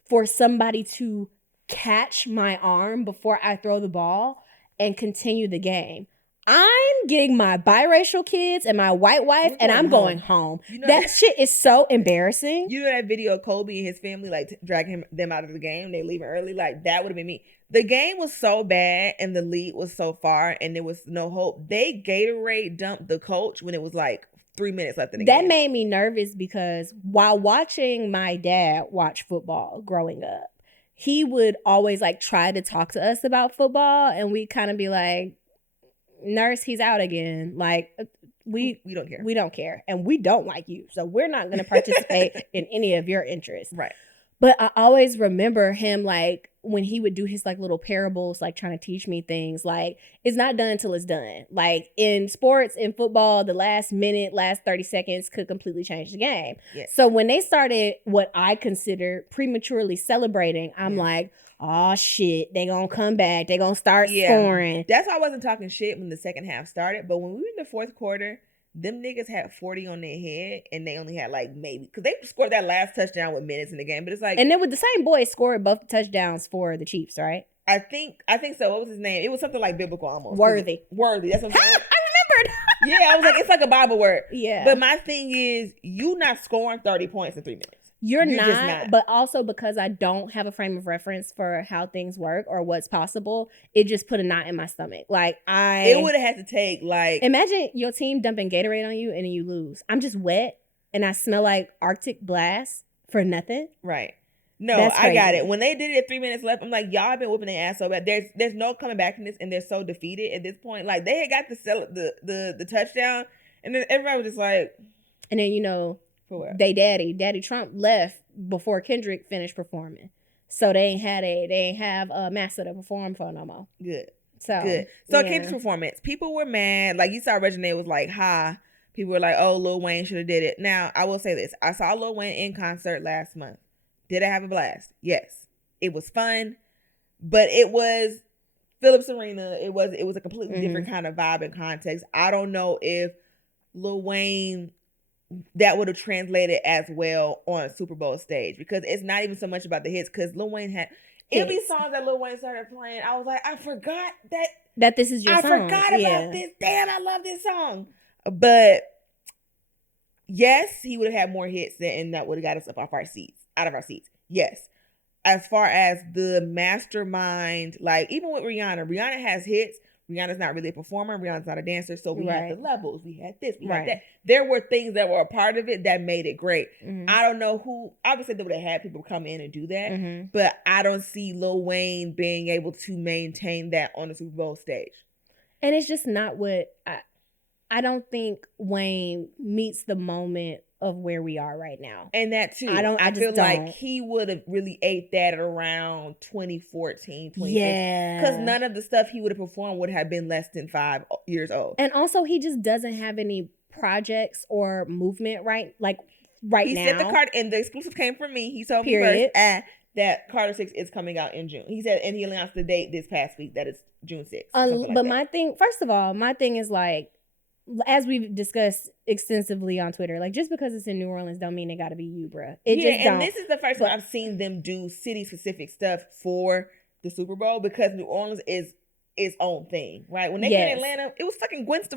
for somebody to catch my arm before I throw the ball and continue the game. I'm getting my biracial kids and my white wife, and I'm going home. You know that shit is so embarrassing. You know that video of Kobe and his family like dragging them out of the game? They leaving early. Like that would have been me. The game was so bad and the lead was so far and there was no hope. They Gatorade dumped the coach when it was like 3 minutes left in the game. That made me nervous because while watching my dad watch football growing up, he would always like try to talk to us about football, and we'd kind of be like, nurse, he's out again. Like, we don't care. We don't care. And we don't like you. So we're not going to participate in any of your interests. Right. But I always remember him, like, when he would do his, like, little parables, like, trying to teach me things, like, it's not done till it's done. Like, in sports, in football, the last minute, last 30 seconds could completely change the game. Yes. So when they started what I consider prematurely celebrating, I'm like, oh, shit, they gonna come back. They gonna start scoring. That's why I wasn't talking shit when the second half started. But when we were in the fourth quarter, them niggas had 40 on their head, and they only had like maybe, because they scored that last touchdown with minutes in the game. But it's like, and then with the same boys scored both touchdowns for the Chiefs, right? I think so. What was his name? It was something like biblical almost. Worthy. That's what I'm saying. I remembered. Yeah, I was like, it's like a Bible word. Yeah. But my thing is, you not scoring 30 points in 3 minutes. You're not, but also because I don't have a frame of reference for how things work or what's possible, it just put a knot in my stomach. Like, it would have had to take, like... Imagine your team dumping Gatorade on you and then you lose. I'm just wet and I smell like Arctic blast for nothing. Right. No, I got it. When they did it at 3 minutes left, I'm like, y'all have been whooping their ass so bad. There's no coming back from this, and they're so defeated at this point. Like, they had got the touchdown, and then everybody was just like... And then, you know... Daddy Trump left before Kendrick finished performing, so they ain't have a master to perform for no more. Good. So Kendrick's performance, people were mad. Like, you saw Reginae was like, "Ha." People were like, "Oh, Lil Wayne should have did it." Now, I will say this: I saw Lil Wayne in concert last month. Did I have a blast? Yes, it was fun, but it was Phillips Arena. It was a completely different kind of vibe and context. I don't know if Lil Wayne, that would have translated as well on a Super Bowl stage, because it's not even so much about the hits, because Lil Wayne had every song that Lil Wayne started playing, I was like, I forgot that this is your song. I forgot about this. Damn, I love this song. But yes, he would have had more hits and that would have got us out of our seats. Yes. As far as the mastermind, like even with Rihanna has hits. Rihanna's not really a performer. Rihanna's not a dancer. So we had the Right. levels. We had this. We Right. had that. There were things that were a part of it that made it great. Mhm. I don't know who. Obviously, they would have had people come in and do that. Mhm. But I don't see Lil Wayne being able to maintain that on the Super Bowl stage. And it's just not what I don't think Wayne meets the moment of where we are right now. And that too. I I feel just like don't. he would have really ate that around 2014, 2015. Yeah. Because none of the stuff he would have performed would have been less than 5 years old. And also, he just doesn't have any projects or movement right now. He said the card, and the exclusive came from me. He told me Period. first that Carter 6 is coming out in June. He said, and he announced the date this past week that it's June 6th. But my thing, first of all, my thing is like, as we've discussed extensively on Twitter, like just because it's in New Orleans don't mean it got to be you, bruh. This is the first time I've seen them do city specific stuff for the Super Bowl because New Orleans is its own thing, right? When they came to Atlanta, it was fucking Gloria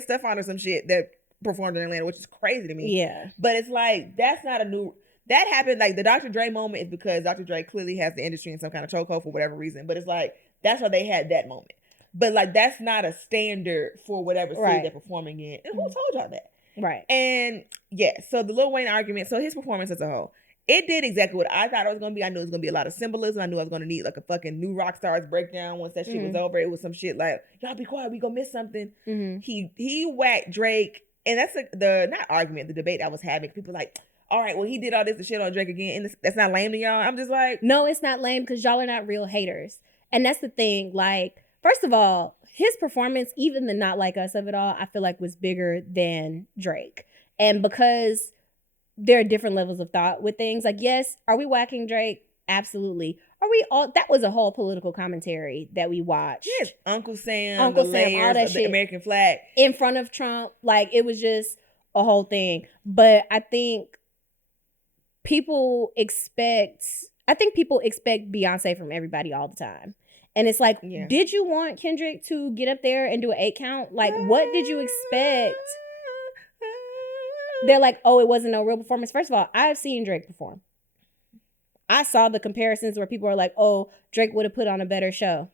Estefan or some shit that performed in Atlanta, which is crazy to me. Yeah. But it's like, that's not a new, that happened, like the Dr. Dre moment is because Dr. Dre clearly has the industry in some kind of chokehold for whatever reason. But it's like, that's why they had that moment. But like, that's not a standard for whatever city they're performing in. And who told y'all that? Right. And yeah, so the Lil Wayne argument, so his performance as a whole, it did exactly what I thought it was going to be. I knew it was going to be a lot of symbolism. I knew I was going to need like a fucking new rock stars breakdown once that shit was over. It was some shit like, y'all be quiet, we going to miss something. Mm-hmm. He whacked Drake. And that's the debate I was having. People like, all right, well, he did all this shit on Drake again. And that's not lame to y'all. I'm just like, no, it's not lame because y'all are not real haters. And that's the thing. Like, first of all, his performance, even the Not Like Us of it all, I feel like was bigger than Drake. And because there are different levels of thought with things, like, yes, are we whacking Drake? Absolutely. Are we all? That was a whole political commentary that we watched. Yes, Uncle Sam, all that shit, the American flag in front of Trump. Like, it was just a whole thing. But I think people expect Beyonce from everybody all the time. And it's like, did you want Kendrick to get up there and do an 8 count? Like, what did you expect? They're like, oh, it wasn't no real performance. First of all, I've seen Drake perform. I saw the comparisons where people are like, oh, Drake would have put on a better show.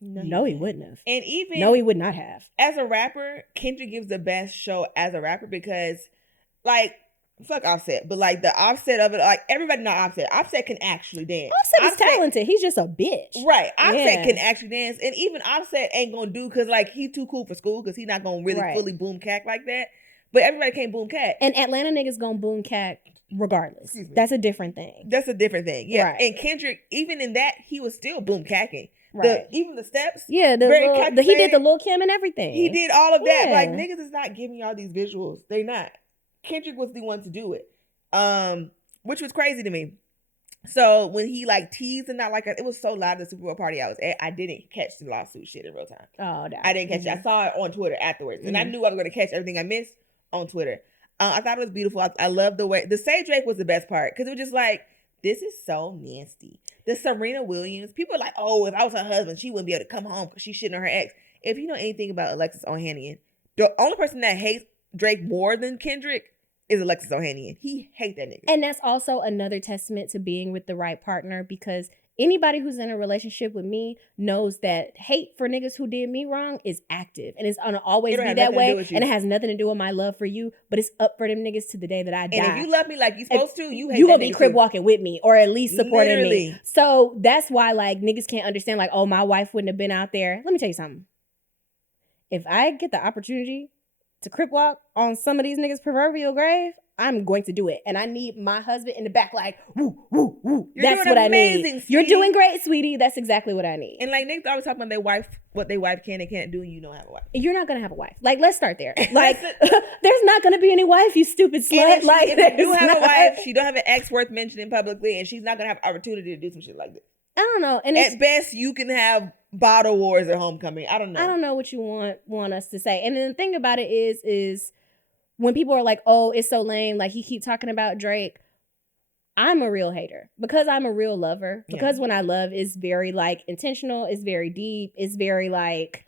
No, he wouldn't have. And even no, he would not have. As a rapper, Kendrick gives the best show as a rapper because, like, fuck Offset, but like the Offset of it, like everybody know Offset. Offset can actually dance. Offset is talented. He's just a bitch. Right. Offset can actually dance. And even Offset ain't gonna do, because like he too cool for school, because he's not gonna really fully boom cack like that. But everybody can't boom cack. And Atlanta niggas gonna boom cack regardless. That's a different thing. That's a different thing. Yeah. Right. And Kendrick, even in that, he was still boom cacking. Right. Even the steps. Yeah, he did the Lil Kim and everything. He did all of that. Like, niggas is not giving y'all these visuals. They not. Kendrick was the one to do it. Which was crazy to me. So when he like teased and not like it was so loud at the Super Bowl party I was at, I didn't catch the lawsuit shit in real time. Oh, I didn't catch it. I saw it on Twitter afterwards. And I knew I was going to catch everything I missed on Twitter. I thought it was beautiful. I love the way the Say Drake was the best part, because it was just like, this is so nasty. The Serena Williams, people are like, oh, if I was her husband, she wouldn't be able to come home because she's shitting on her ex. If you know anything about Alexis Ohanian, the only person that hates Drake more than Kendrick is Alexis Ohanian. He hates that nigga. And that's also another testament to being with the right partner, because anybody who's in a relationship with me knows that hate for niggas who did me wrong is active. And it's gonna always be that way. And it has nothing to do with my love for you, but it's up for them niggas to the day that I die. And if you love me like you supposed to, you hate you gonna be crib walking with me, or at least supporting me. So that's why like niggas can't understand like, oh, my wife wouldn't have been out there. Let me tell you something. If I get the opportunity to crip walk on some of these niggas' proverbial grave, I'm going to do it. And I need my husband in the back like, woo, woo, woo. That's what I need. Sweetie. You're doing great, sweetie. That's exactly what I need. And like niggas always talking about their wife, what their wife can and can't do, and you don't have a wife. You're not going to have a wife. Like, let's start there. Like, there's not going to be any wife, you stupid slut. Like, if you do have a wife, she don't have an ex worth mentioning publicly, and she's not going to have opportunity to do some shit like this. I don't know. And at best, you can have bottle wars at homecoming. I don't know. I don't know what you want us to say. And then the thing about it is when people are like, oh, it's so lame, like he keep talking about Drake, I'm a real hater because I'm a real lover. Because when I love, it's very like intentional, it's very deep, it's very like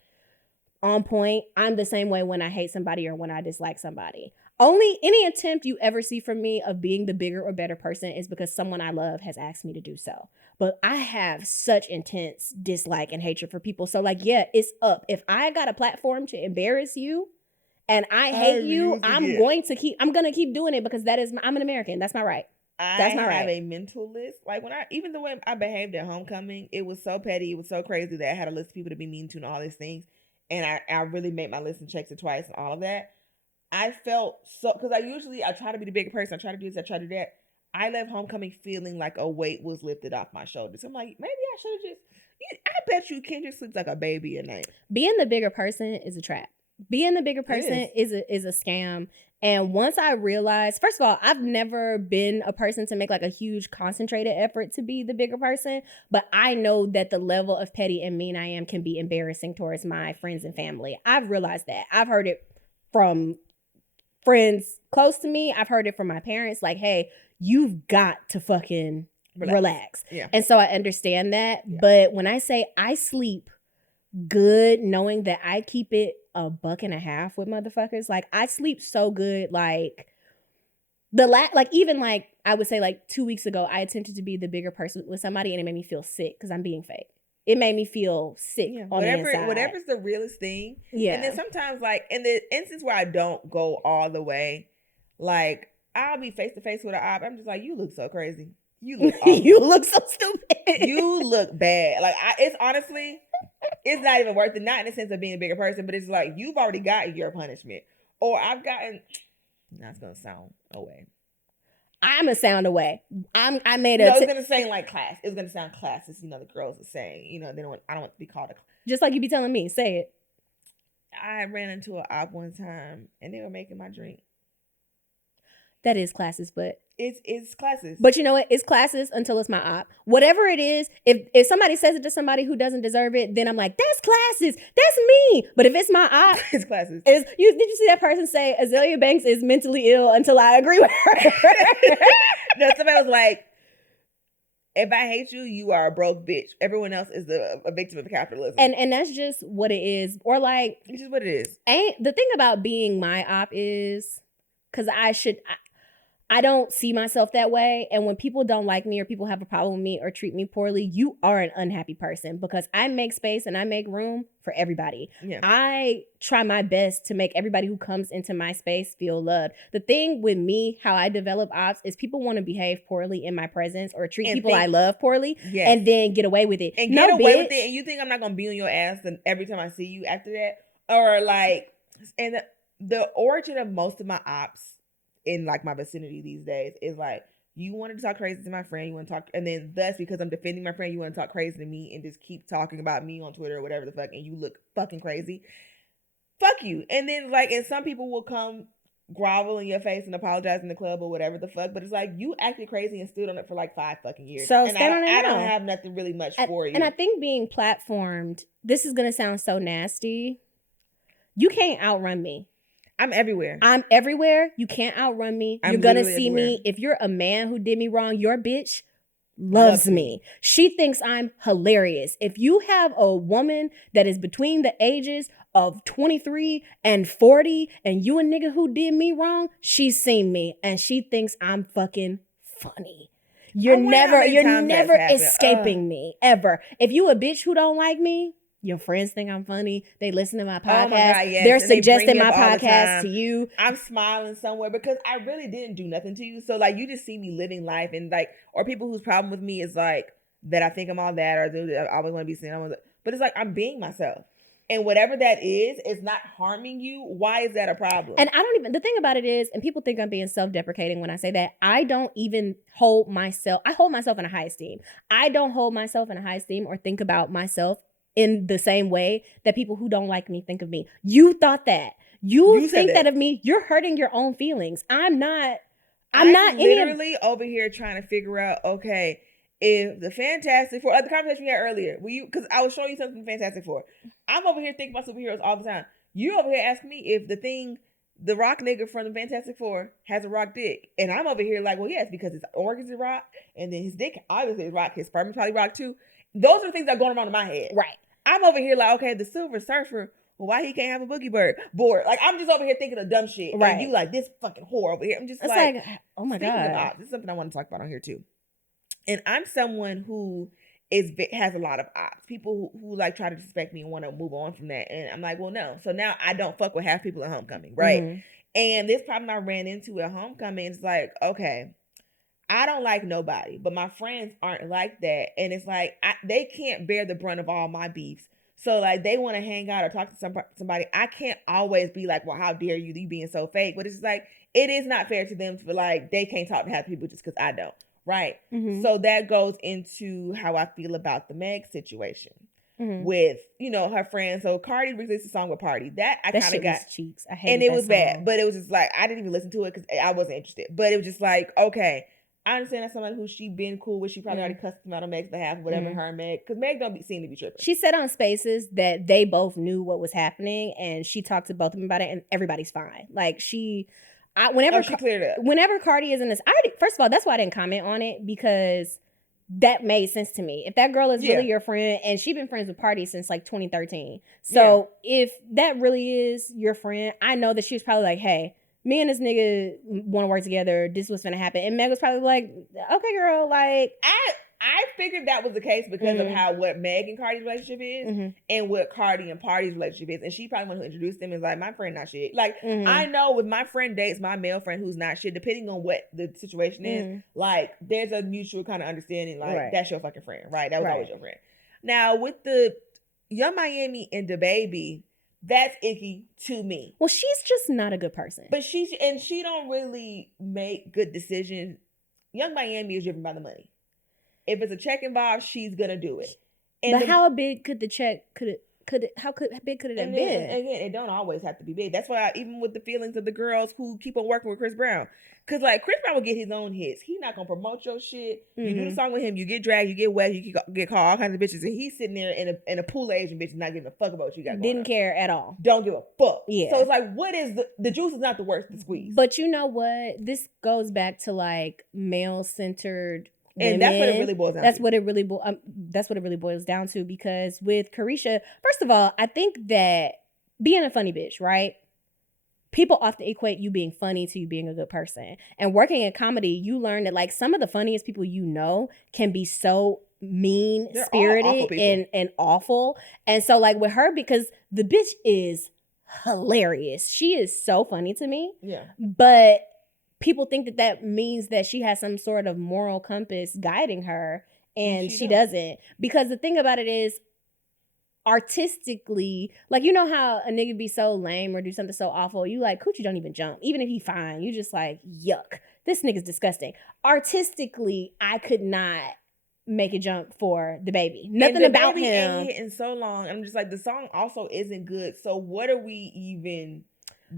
on point. I'm the same way when I hate somebody or when I dislike somebody. Only any attempt you ever see from me of being the bigger or better person is because someone I love has asked me to do so. But I have such intense dislike and hatred for people. So like, yeah, it's up. If I got a platform to embarrass you and I hate you, I'm gonna keep doing it because I'm an American. That's my right. That's my I have right. a mental list. Like even the way I behaved at homecoming, it was so petty. It was so crazy that I had a list of people to be mean to and all these things. And I really made my list and checked it twice and all of that. I felt so, because I try to be the bigger person. I try to do this, I try to do that. I left homecoming feeling like a weight was lifted off my shoulders. I'm like, maybe I should have I bet you Kendrick sleeps like a baby at night. Being the bigger person is a trap. Being the bigger person is a scam. And once I realized, first of all, I've never been a person to make like a huge concentrated effort to be the bigger person, but I know that the level of petty and mean I am can be embarrassing towards my friends and family. I've realized that. I've heard it from friends close to me. I've heard it from my parents, like, hey, you've got to fucking relax. Yeah. And so I understand that. Yeah. But when I say I sleep good knowing that I keep it $1.50 with motherfuckers, like I sleep so good, like even I would say like 2 weeks ago, I attempted to be the bigger person with somebody and it made me feel sick because I'm being fake. It made me feel sick on the inside. Whatever's the realest thing. Yeah. And then sometimes, like, in the instance where I don't go all the way, like, I'll be face to face with an op. I'm just like, you look so crazy. You look awful. You look so stupid. You look bad. Like, it's honestly, it's not even worth it. Not in the sense of being a bigger person, but it's like, you've already gotten your punishment. Or I've gotten, that's going to sound away. I'm a sound away. I made it's gonna sound like class. It's gonna sound classist. The girls are saying. I don't want to be called a. Just like you be telling me. Say it. I ran into an op one time, and they were making my drink. That is classist, but it's classist. But you know what? It's classist until it's my op. Whatever it is, if somebody says it to somebody who doesn't deserve it, then I'm like, that's classist. That's me. But if it's my op, it's classist. Did you see that person say Azalea Banks is mentally ill until I agree with her? No, somebody was like, if I hate you, you are a broke bitch. Everyone else is a victim of capitalism. And that's just what it is. Or like, it's just what it is. The thing about being my op is, because I don't see myself that way. And when people don't like me or people have a problem with me or treat me poorly, you are an unhappy person because I make space and I make room for everybody. Yeah. I try my best to make everybody who comes into my space feel loved. The thing with me, how I develop ops, is people want to behave poorly in my presence or treat people I love poorly and then get away with it. And get away with it. And you think I'm not going to be on your ass every time I see you after that? Or like, and the origin of most of my ops in like my vicinity these days is like, you wanted to talk crazy to my friend, you want to talk, and then thus because I'm defending my friend, you want to talk crazy to me and just keep talking about me on Twitter or whatever the fuck, and you look fucking crazy. Fuck you. And then like, and some people will come grovel in your face and apologize in the club or whatever the fuck, but it's like you acted crazy and stood on it for like 5 fucking years. So and I don't have nothing really much for you. And I think being platformed, this is gonna sound so nasty. You can't outrun me. I'm everywhere. You can't outrun me. You're gonna see everywhere. Me. If you're a man who did me wrong, your bitch loves me. She thinks I'm hilarious. If you have a woman that is between the ages of 23 and 40 and you a nigga who did me wrong, she's seen me and she thinks I'm fucking funny. You're never escaping me ever. If you a bitch who don't like me, your friends think I'm funny. They listen to my podcast. Oh my God, yes. They're suggesting my podcast to you. I'm smiling somewhere because I really didn't do nothing to you. So like, you just see me living life and like, or people whose problem with me is like that I think I'm all that, or I always want to be seen. But it's like, I'm being myself. And whatever that is, it's not harming you. Why is that a problem? And the thing about it is, and people think I'm being self-deprecating when I say that, I hold myself in a high esteem. I don't hold myself in a high esteem or think about myself in the same way that people who don't like me think of me. You thought that. You think that of me. You're hurting your own feelings. I'm literally over here trying to figure out, okay, if the Fantastic Four, like the conversation we had earlier, because I was showing you something from Fantastic Four. I'm over here thinking about superheroes all the time. You over here asking me if the rock nigga from the Fantastic Four has a rock dick. And I'm over here like, well, yes, because his organs are rock, and then his dick obviously is rock, his sperm is probably rock too. Those are the things that are going around in my head. Right. I'm over here like, okay, the Silver Surfer well, why he can't have a boogie board? Like, I'm just over here thinking of dumb shit. Right. And you like, this fucking whore over here. I'm just It's like, oh my speaking of God. ops, this is something I want to talk about on here too. And I'm someone who has a lot of ops. People who like try to disrespect me and want to move on from that. And I'm like, well, no. So now I don't fuck with half people at homecoming, right? Mhm. And this problem I ran into at homecoming is like, okay, I don't like nobody, but my friends aren't like that. And it's like, they can't bear the brunt of all my beefs. So like, they want to hang out or talk to somebody. I can't always be like, well, how dare you being so fake? But it's like, it is not fair to them for like, they can't talk to half people just because I don't. Right. Mhm. So that goes into how I feel about the Meg situation with, you know, her friends. So Cardi released a song with Party. That I kind of got cheeks. I hated and it that was song. bad, but it was just like, I didn't even listen to it because I wasn't interested. But it was just like, okay, I understand that's somebody who she been cool with. She probably already cussed him out on Meg's behalf, whatever, her and Meg. Because Meg don't seem to be tripping. She said on Spaces that they both knew what was happening, and she talked to both of them about it, and everybody's fine. Like, whenever she cleared it up. Whenever Cardi is in this, first of all, that's why I didn't comment on it, because that made sense to me. If that girl is really your friend, and she's been friends with Party since like 2013. So if that really is your friend, I know that she was probably like, hey, me and this nigga want to work together. This was gonna happen. And Meg was probably like, okay, girl, like, I figured that was the case because of what Meg and Cardi's relationship is and what Cardi and Party's relationship is. And she probably wanted to introduce them as like, my friend not shit. Like, I know if my friend dates my male friend who's not shit, depending on what the situation is, like, there's a mutual kind of understanding, like, that's your fucking friend, right? That was always your friend. Now, with the Young Miami and DaBaby, that's icky to me. Well, she's just not a good person. But she don't really make good decisions. Young Miami is driven by the money. If it's a check involved, she's gonna do it. And but how big could the check how big could it have been? And again, it don't always have to be big. That's why even with the feelings of the girls who keep on working with Chris Brown, because like Chris Brown will get his own hits. He's not gonna promote your shit. You do the song with him, you get dragged, you get wet, you get called all kinds of bitches, and he's sitting there in a pool of Asian bitches not giving a fuck about what you got. Didn't care at all. Don't give a fuck. Yeah. So it's like, what is the juice is not the worst to squeeze. But you know what? This goes back to like male centered. And that's what it really boils down to. That's what it really boils down to, because with Carisha, first of all, I think that being a funny bitch, right? People often equate you being funny to you being a good person. And working in comedy, you learn that like some of the funniest people you know can be so mean-spirited and awful. And so like with her, because the bitch is hilarious. She is so funny to me. Yeah. But people think that means that she has some sort of moral compass guiding her, and she doesn't. Because the thing about it is, artistically, like, you know how a nigga be so lame or do something so awful, you like, coochie don't even jump. Even if he fine, you just like, yuck, this nigga's disgusting. Artistically, I could not make a jump for DaBaby. Nothing about him. Ain't hitting so long. I'm just like, the song also isn't good. So what are we even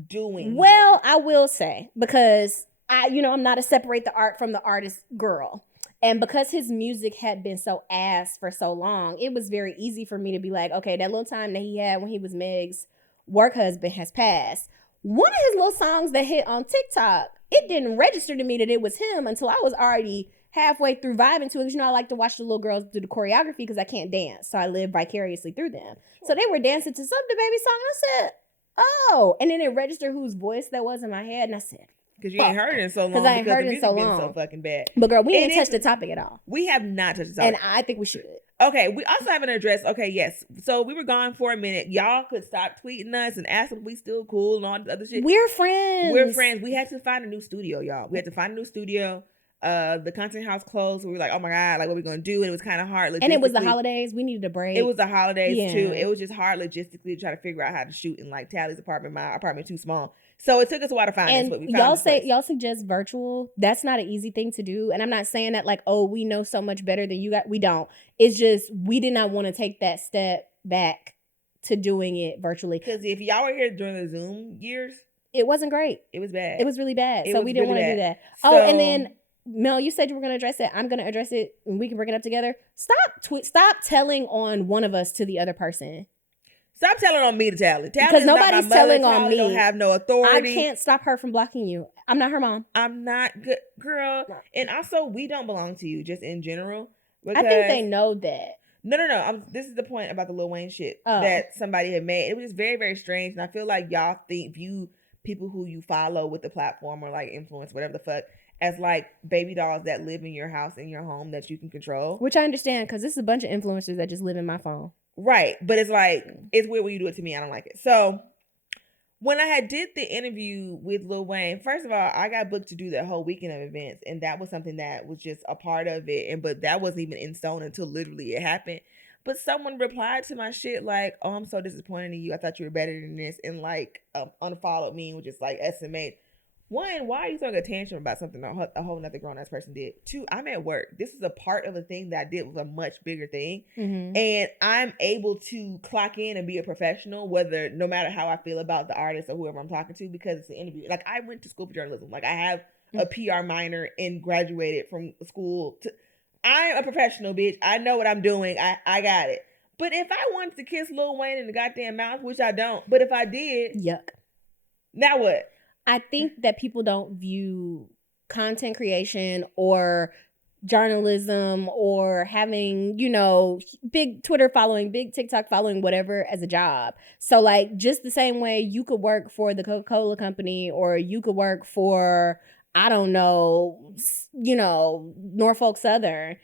doing? Well, I will say, because I'm not a separate the art from the artist girl. And because his music had been so ass for so long, it was very easy for me to be like, okay, that little time that he had when he was Meg's work husband has passed. One of his little songs that hit on TikTok, it didn't register to me that it was him until I was already halfway through vibing to it. Because, I like to watch the little girls do the choreography because I can't dance. So I live vicariously through them. So they were dancing to some DaBaby song. I said, oh. And then it registered whose voice that was in my head. And I said, because you ain't heard it in so long. Because I ain't heard it in so long. So fucking bad. But girl, we didn't touch the topic at all. We have not touched the topic. And I think we should. Okay, we also have an address. Okay, yes. So we were gone for a minute. Y'all could stop tweeting us and ask if we still cool and all this other shit. We're friends. We're friends. We had to find a new studio, y'all. We had to find a new studio. The content house closed. We were like, oh my God, like what we gonna do? And it was kind of hard logistically. And it was the holidays. We needed a break. It was the holidays too. It was just hard logistically to try to figure out how to shoot in like Tally's apartment. My apartment too small. So it took us a while to find this, but we found y'all suggest virtual. That's not an easy thing to do. And I'm not saying that like, oh, we know so much better than you got. We don't. It's just we did not want to take that step back to doing it virtually. Because if y'all were here during the Zoom years, it wasn't great. It was bad. It was really bad. So we didn't want to do that. So, and then Mel, you said you were going to address it. I'm going to address it and we can bring it up together. Stop telling on one of us to the other person. Stop telling on me to Tally. Because nobody's telling on me. Don't have no authority. I can't stop her from blocking you. I'm not her mom. I'm not good, girl. No. And also, we don't belong to you just in general. I think they know that. No. This is the point about the Lil Wayne shit Oh. that somebody had made. It was just very, very strange. And I feel like y'all view people who you follow with the platform or like influence, whatever the fuck, as like baby dolls that live in your house, in your home that you can control. Which I understand because this is a bunch of influencers that just live in my phone. Right. But it's like, it's weird when you do it to me. I don't like it. So when I had did the interview with Lil Wayne, first of all, I got booked to do that whole weekend of events. And that was something that was just a part of it. But that wasn't even in stone until literally it happened. But someone replied to my shit like, oh, I'm so disappointed in you. I thought you were better than this. And like unfollowed me and was just like SMA. One, why are you throwing a tantrum about something a whole nother grown ass person did? Two, I'm at work. This is a part of a thing that I did was a much bigger thing. Mm-hmm. And I'm able to clock in and be a professional, no matter how I feel about the artist or whoever I'm talking to, because it's an interview. Like I went to school for journalism. Like I have a PR minor and graduated from school. I'm a professional, bitch. I know what I'm doing. I got it. But if I wanted to kiss Lil Wayne in the goddamn mouth, which I don't, but if I did, yuck. Now what? I think that people don't view content creation or journalism or having, big Twitter following, big TikTok following, whatever, as a job. So like just the same way you could work for the Coca-Cola company or you could work for, I don't know, Norfolk Southern,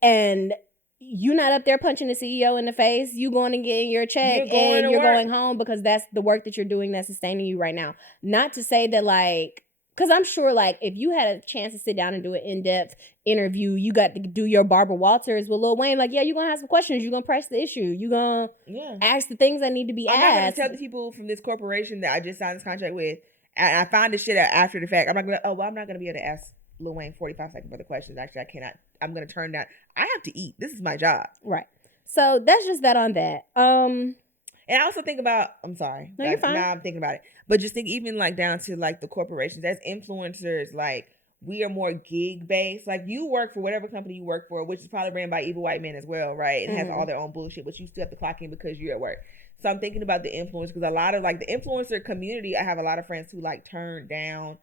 and you not up there punching the CEO in the face, you going to get your check and you're going home because that's the work that you're doing that's sustaining you right now. Not to say that like, because I'm sure like if you had a chance to sit down and do an in-depth interview, you got to do your Barbara Walters with Lil Wayne, like, yeah, you're going to have some questions. You're going to press the issue. You're going to ask the things that need to be asked. I'm not going to tell the people from this corporation that I just signed this contract with, and I found this shit out after the fact. I'm not going to, I'm not going to be able to ask Lil Wayne 45 seconds for the questions. Actually, I cannot. I'm going to turn down. I have to eat. This is my job. Right. So that's just that on that. And I also think about, I'm sorry. No, you're fine. Now I'm thinking about it. But just think even like down to like the corporations, as influencers, like we are more gig based. Like you work for whatever company you work for, which is probably ran by evil white men as well, right? And has all their own bullshit, but you still have to clock in because you're at work. So I'm thinking about the influence, because a lot of like the influencer community, I have a lot of friends who like turned down,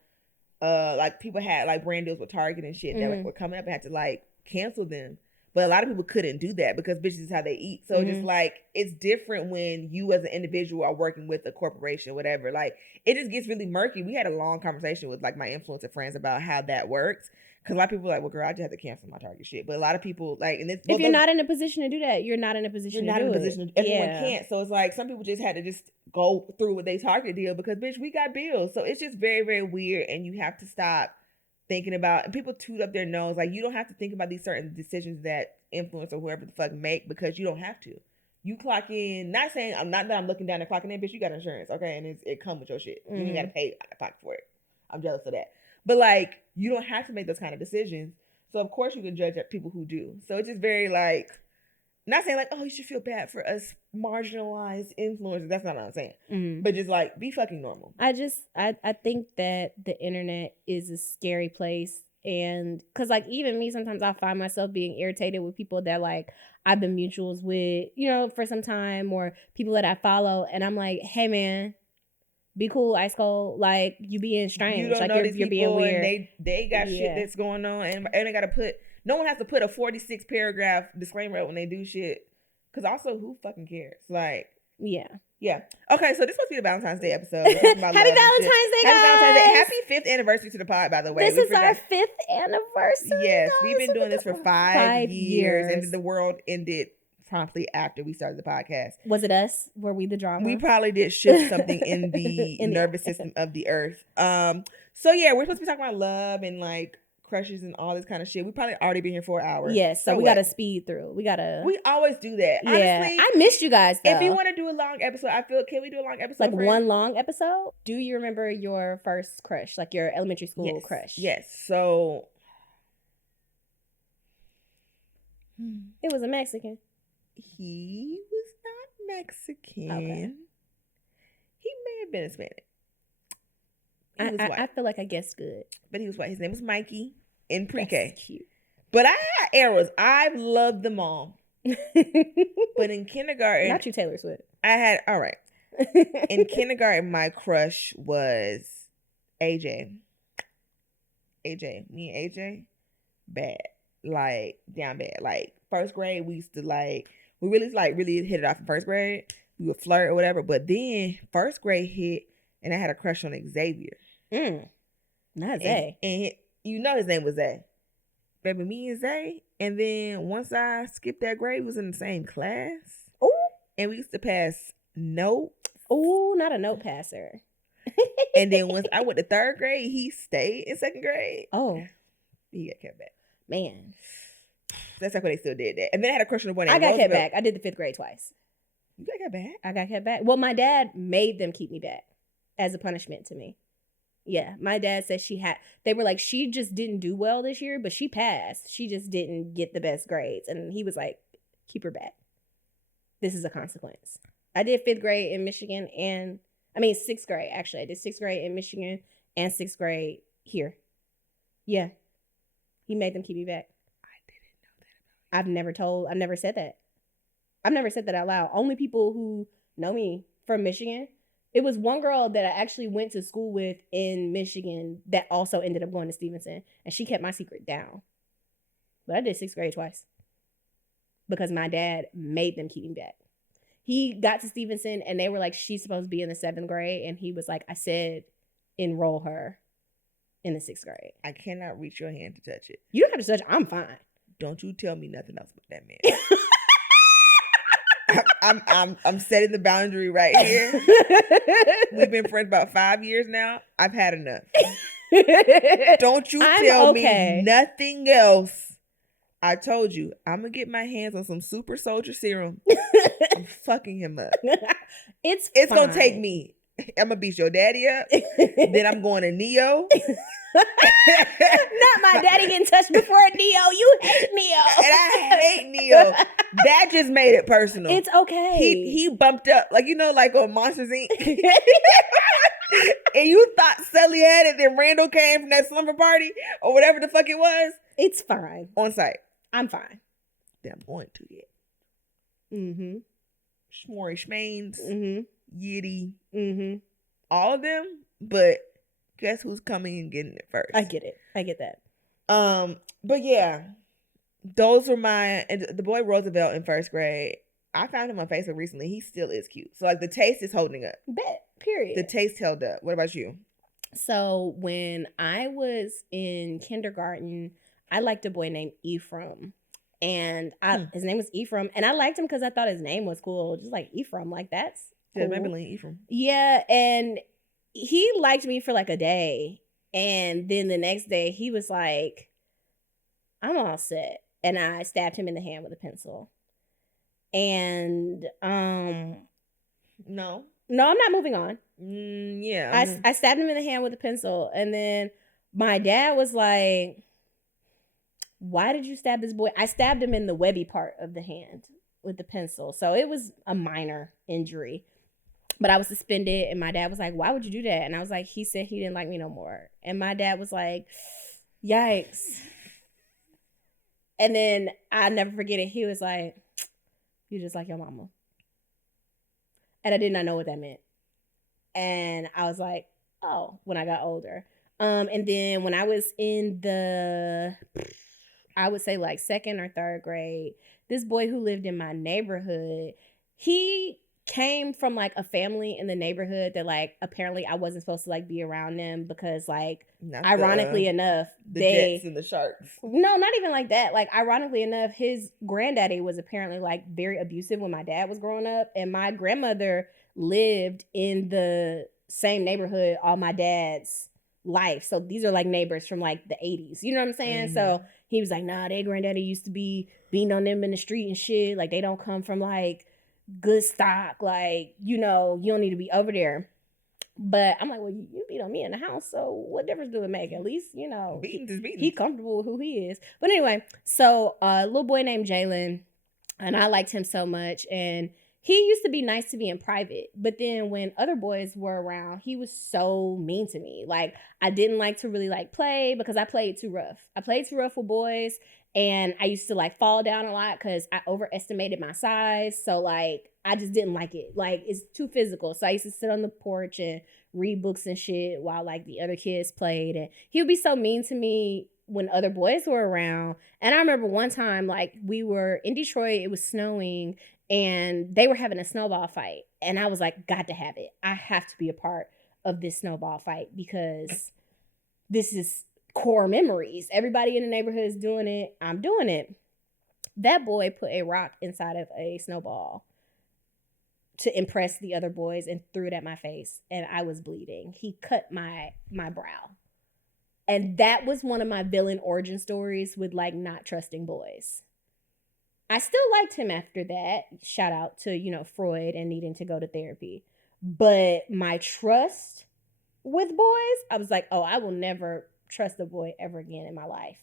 like people had like brand deals with Target and shit that were coming up and had to like cancel them. But a lot of people couldn't do that because bitches is how they eat. So just like, it's different when you as an individual are working with a corporation, whatever. Like, it just gets really murky. We had a long conversation with like my influencer friends about how that works. Because a lot of people are like, well, girl, I just have to cancel my Target shit. But a lot of people like, and if you're not in a position to do that, you're not in a position to do it. You're not in a position. Everyone can't. So it's like some people just had to just go through with their Target deal because, bitch, we got bills. So it's just very, very weird. And you have to stop thinking about, and people toot up their nose. Like, you don't have to think about these certain decisions that influence or whoever the fuck make, because you don't have to. You clock in, not saying, I'm not that I'm looking down and clocking in, bitch, you got insurance, okay? And it come with your shit. You ain't got to pay out of pocket for it. I'm jealous of that. But like, you don't have to make those kind of decisions. So of course you can judge people who do. So it's just very like, not saying like, oh, you should feel bad for us marginalized influencers. That's not what I'm saying. But just like, be fucking normal. I think that the internet is a scary place. And because like even me, sometimes I find myself being irritated with people that like I've been mutuals with, for some time, or people that I follow. And I'm like, hey man, be cool, ice cold. Like, you being strange. You don't like know these you're people being weird. And they got shit that's going on, and they got to put. No one has to put a 46 paragraph disclaimer up when they do shit. Because also, who fucking cares? Like, yeah. Okay, so this must be the Valentine's Day episode. Happy Valentine's Day, guys! Happy Valentine's Day! Happy 5th anniversary to the pod, by the way. This is our 5th anniversary. Yes, we've been doing this for 5 years, and the world ended promptly after we started the podcast. Was it us? Were we the drama? We probably did shift something in the nervous system of the earth. So yeah, we're supposed to be talking about love and like crushes and all this kind of shit. We probably already been here for an hour. Yes, so we gotta speed through. We always do that. Yeah, honestly, I missed you guys though. If you want to do a long episode, can we do a long episode? Like one long episode? Do you remember your first crush? Like your elementary school crush? Yes. So it was a Mexican. He was not Mexican. Okay. He may have been Hispanic. He was white. I feel like I guessed good. But he was white. His name was Mikey in pre-K. That's cute. But I had eras. I've loved them all. But in kindergarten... Not you, Taylor Swift. All right. In kindergarten, my crush was AJ. Me and AJ, bad. Like, down bad. Like, first grade, we used to we really hit it off in first grade. We would flirt or whatever. But then first grade hit, and I had a crush on Xavier. Not Zay. And you know his name was Zay. Baby, me and Zay. And then once I skipped that grade, we was in the same class. Ooh. And we used to pass notes. Ooh, not a note passer. And then once I went to third grade, he stayed in second grade. Oh. He got kept back. Man. That's like when they still did that. And then I had a crush on the boy named I got Roosevelt. kept back. I did the 5th grade twice. You got kept back? I got kept back. Well, my dad made them keep me back as a punishment to me. Yeah, my dad said they were like, she just didn't do well this year, but she passed. She just didn't get the best grades. And he was like, keep her back. This is a consequence. I did 5th grade in Michigan 6th grade, actually. I did 6th grade in Michigan and 6th grade here. Yeah. He made them keep me back. I didn't know that I've never said that. I've never said that out loud. Only people who know me from Michigan. It was one girl that I actually went to school with in Michigan that also ended up going to Stevenson. And she kept my secret down. But I did 6th grade twice. Because my dad made them keep me back. He got to Stevenson and they were like, she's supposed to be in the 7th grade. And he was like, I said, enroll her in the 6th grade. I cannot reach your hand to touch it. You don't have to touch it. I'm fine. Don't you tell me nothing else but that man. I'm setting the boundary right here. We've been friends about 5 years now. I've had enough. Don't you tell me nothing else. I told you, I'm going to get my hands on some super soldier serum. I'm fucking him up. It's going to take me. I'm going to beat your daddy up. Then I'm going to Neo. Not my daddy getting touched before Neo. You hate Neo. And I hate Neo. That just made it personal. It's okay. He bumped up. Like on Monsters, Inc. And you thought Sully had it, then Randall came from that slumber party or whatever the fuck it was. It's fine. On site. I'm fine. Then I'm going to get. Mm-hmm. Schmory Schmains. Mm-hmm. Yitty. All of them. But guess who's coming and getting it first? I get it. I get that. But yeah. Those were and the boy Roosevelt in 1st grade. I found him on Facebook recently. He still is cute. So the taste is holding up. Bet. Period. The taste held up. What about you? So when I was in kindergarten, I liked a boy named Ephraim. And his name was Ephraim. And I liked him because I thought his name was cool. Just like Ephraim. Like, that's cool. Yeah, Maybelline Ephraim. Yeah. And he liked me for like a day. And then the next day, he was like, I'm all set. And I stabbed him in the hand with a pencil. And No, I'm not moving on. Yeah. I stabbed him in the hand with a pencil. And then my dad was like, why did you stab this boy? I stabbed him in the webby part of the hand with the pencil. So it was a minor injury. But I was suspended. And my dad was like, why would you do that? And I was like, he said he didn't like me no more. And my dad was like, yikes. And then I'll never forget it. He was like, you just like your mama. And I did not know what that meant. And I was like, oh, when I got older. And then when I was in I would say like 2nd or 3rd grade, this boy who lived in my neighborhood, he came from like a family in the neighborhood that like apparently I wasn't supposed to like be around them because like ironically enough the Jets and the Sharks. No, not even like that. Like ironically enough, his granddaddy was apparently like very abusive when my dad was growing up, and my grandmother lived in the same neighborhood all my dad's life. So these are like neighbors from like the 80s. You know what I'm saying? Mm-hmm. So he was like, nah, their granddaddy used to be beating on them in the street and shit. Like they don't come from like good stock. Like, you know, you don't need to be over there. But I'm like, well, you beat on me in the house, so what difference do it make? At least, you know, he comfortable with who he is. But anyway, so a little boy named Jalen, and I liked him so much. And he used to be nice to me in private. But then when other boys were around, he was so mean to me. Like, I didn't like to really like play because I played too rough. I played too rough with boys. And I used to like fall down a lot because I overestimated my size. So like, I just didn't like it. Like, it's too physical. So I used to sit on the porch and read books and shit while like the other kids played. And he would be so mean to me when other boys were around. And I remember one time, like, we were in Detroit, it was snowing, and they were having a snowball fight. And I was like, got to have it. I have to be a part of this snowball fight because this is core memories. Everybody in the neighborhood is doing it. I'm doing it. That boy put a rock inside of a snowball to impress the other boys and threw it at my face, and I was bleeding. He cut my brow. And that was one of my villain origin stories with like not trusting boys. I still liked him after that. Shout out to, you know, Freud and needing to go to therapy. But my trust with boys, I was like, oh, I will never trust a boy ever again in my life.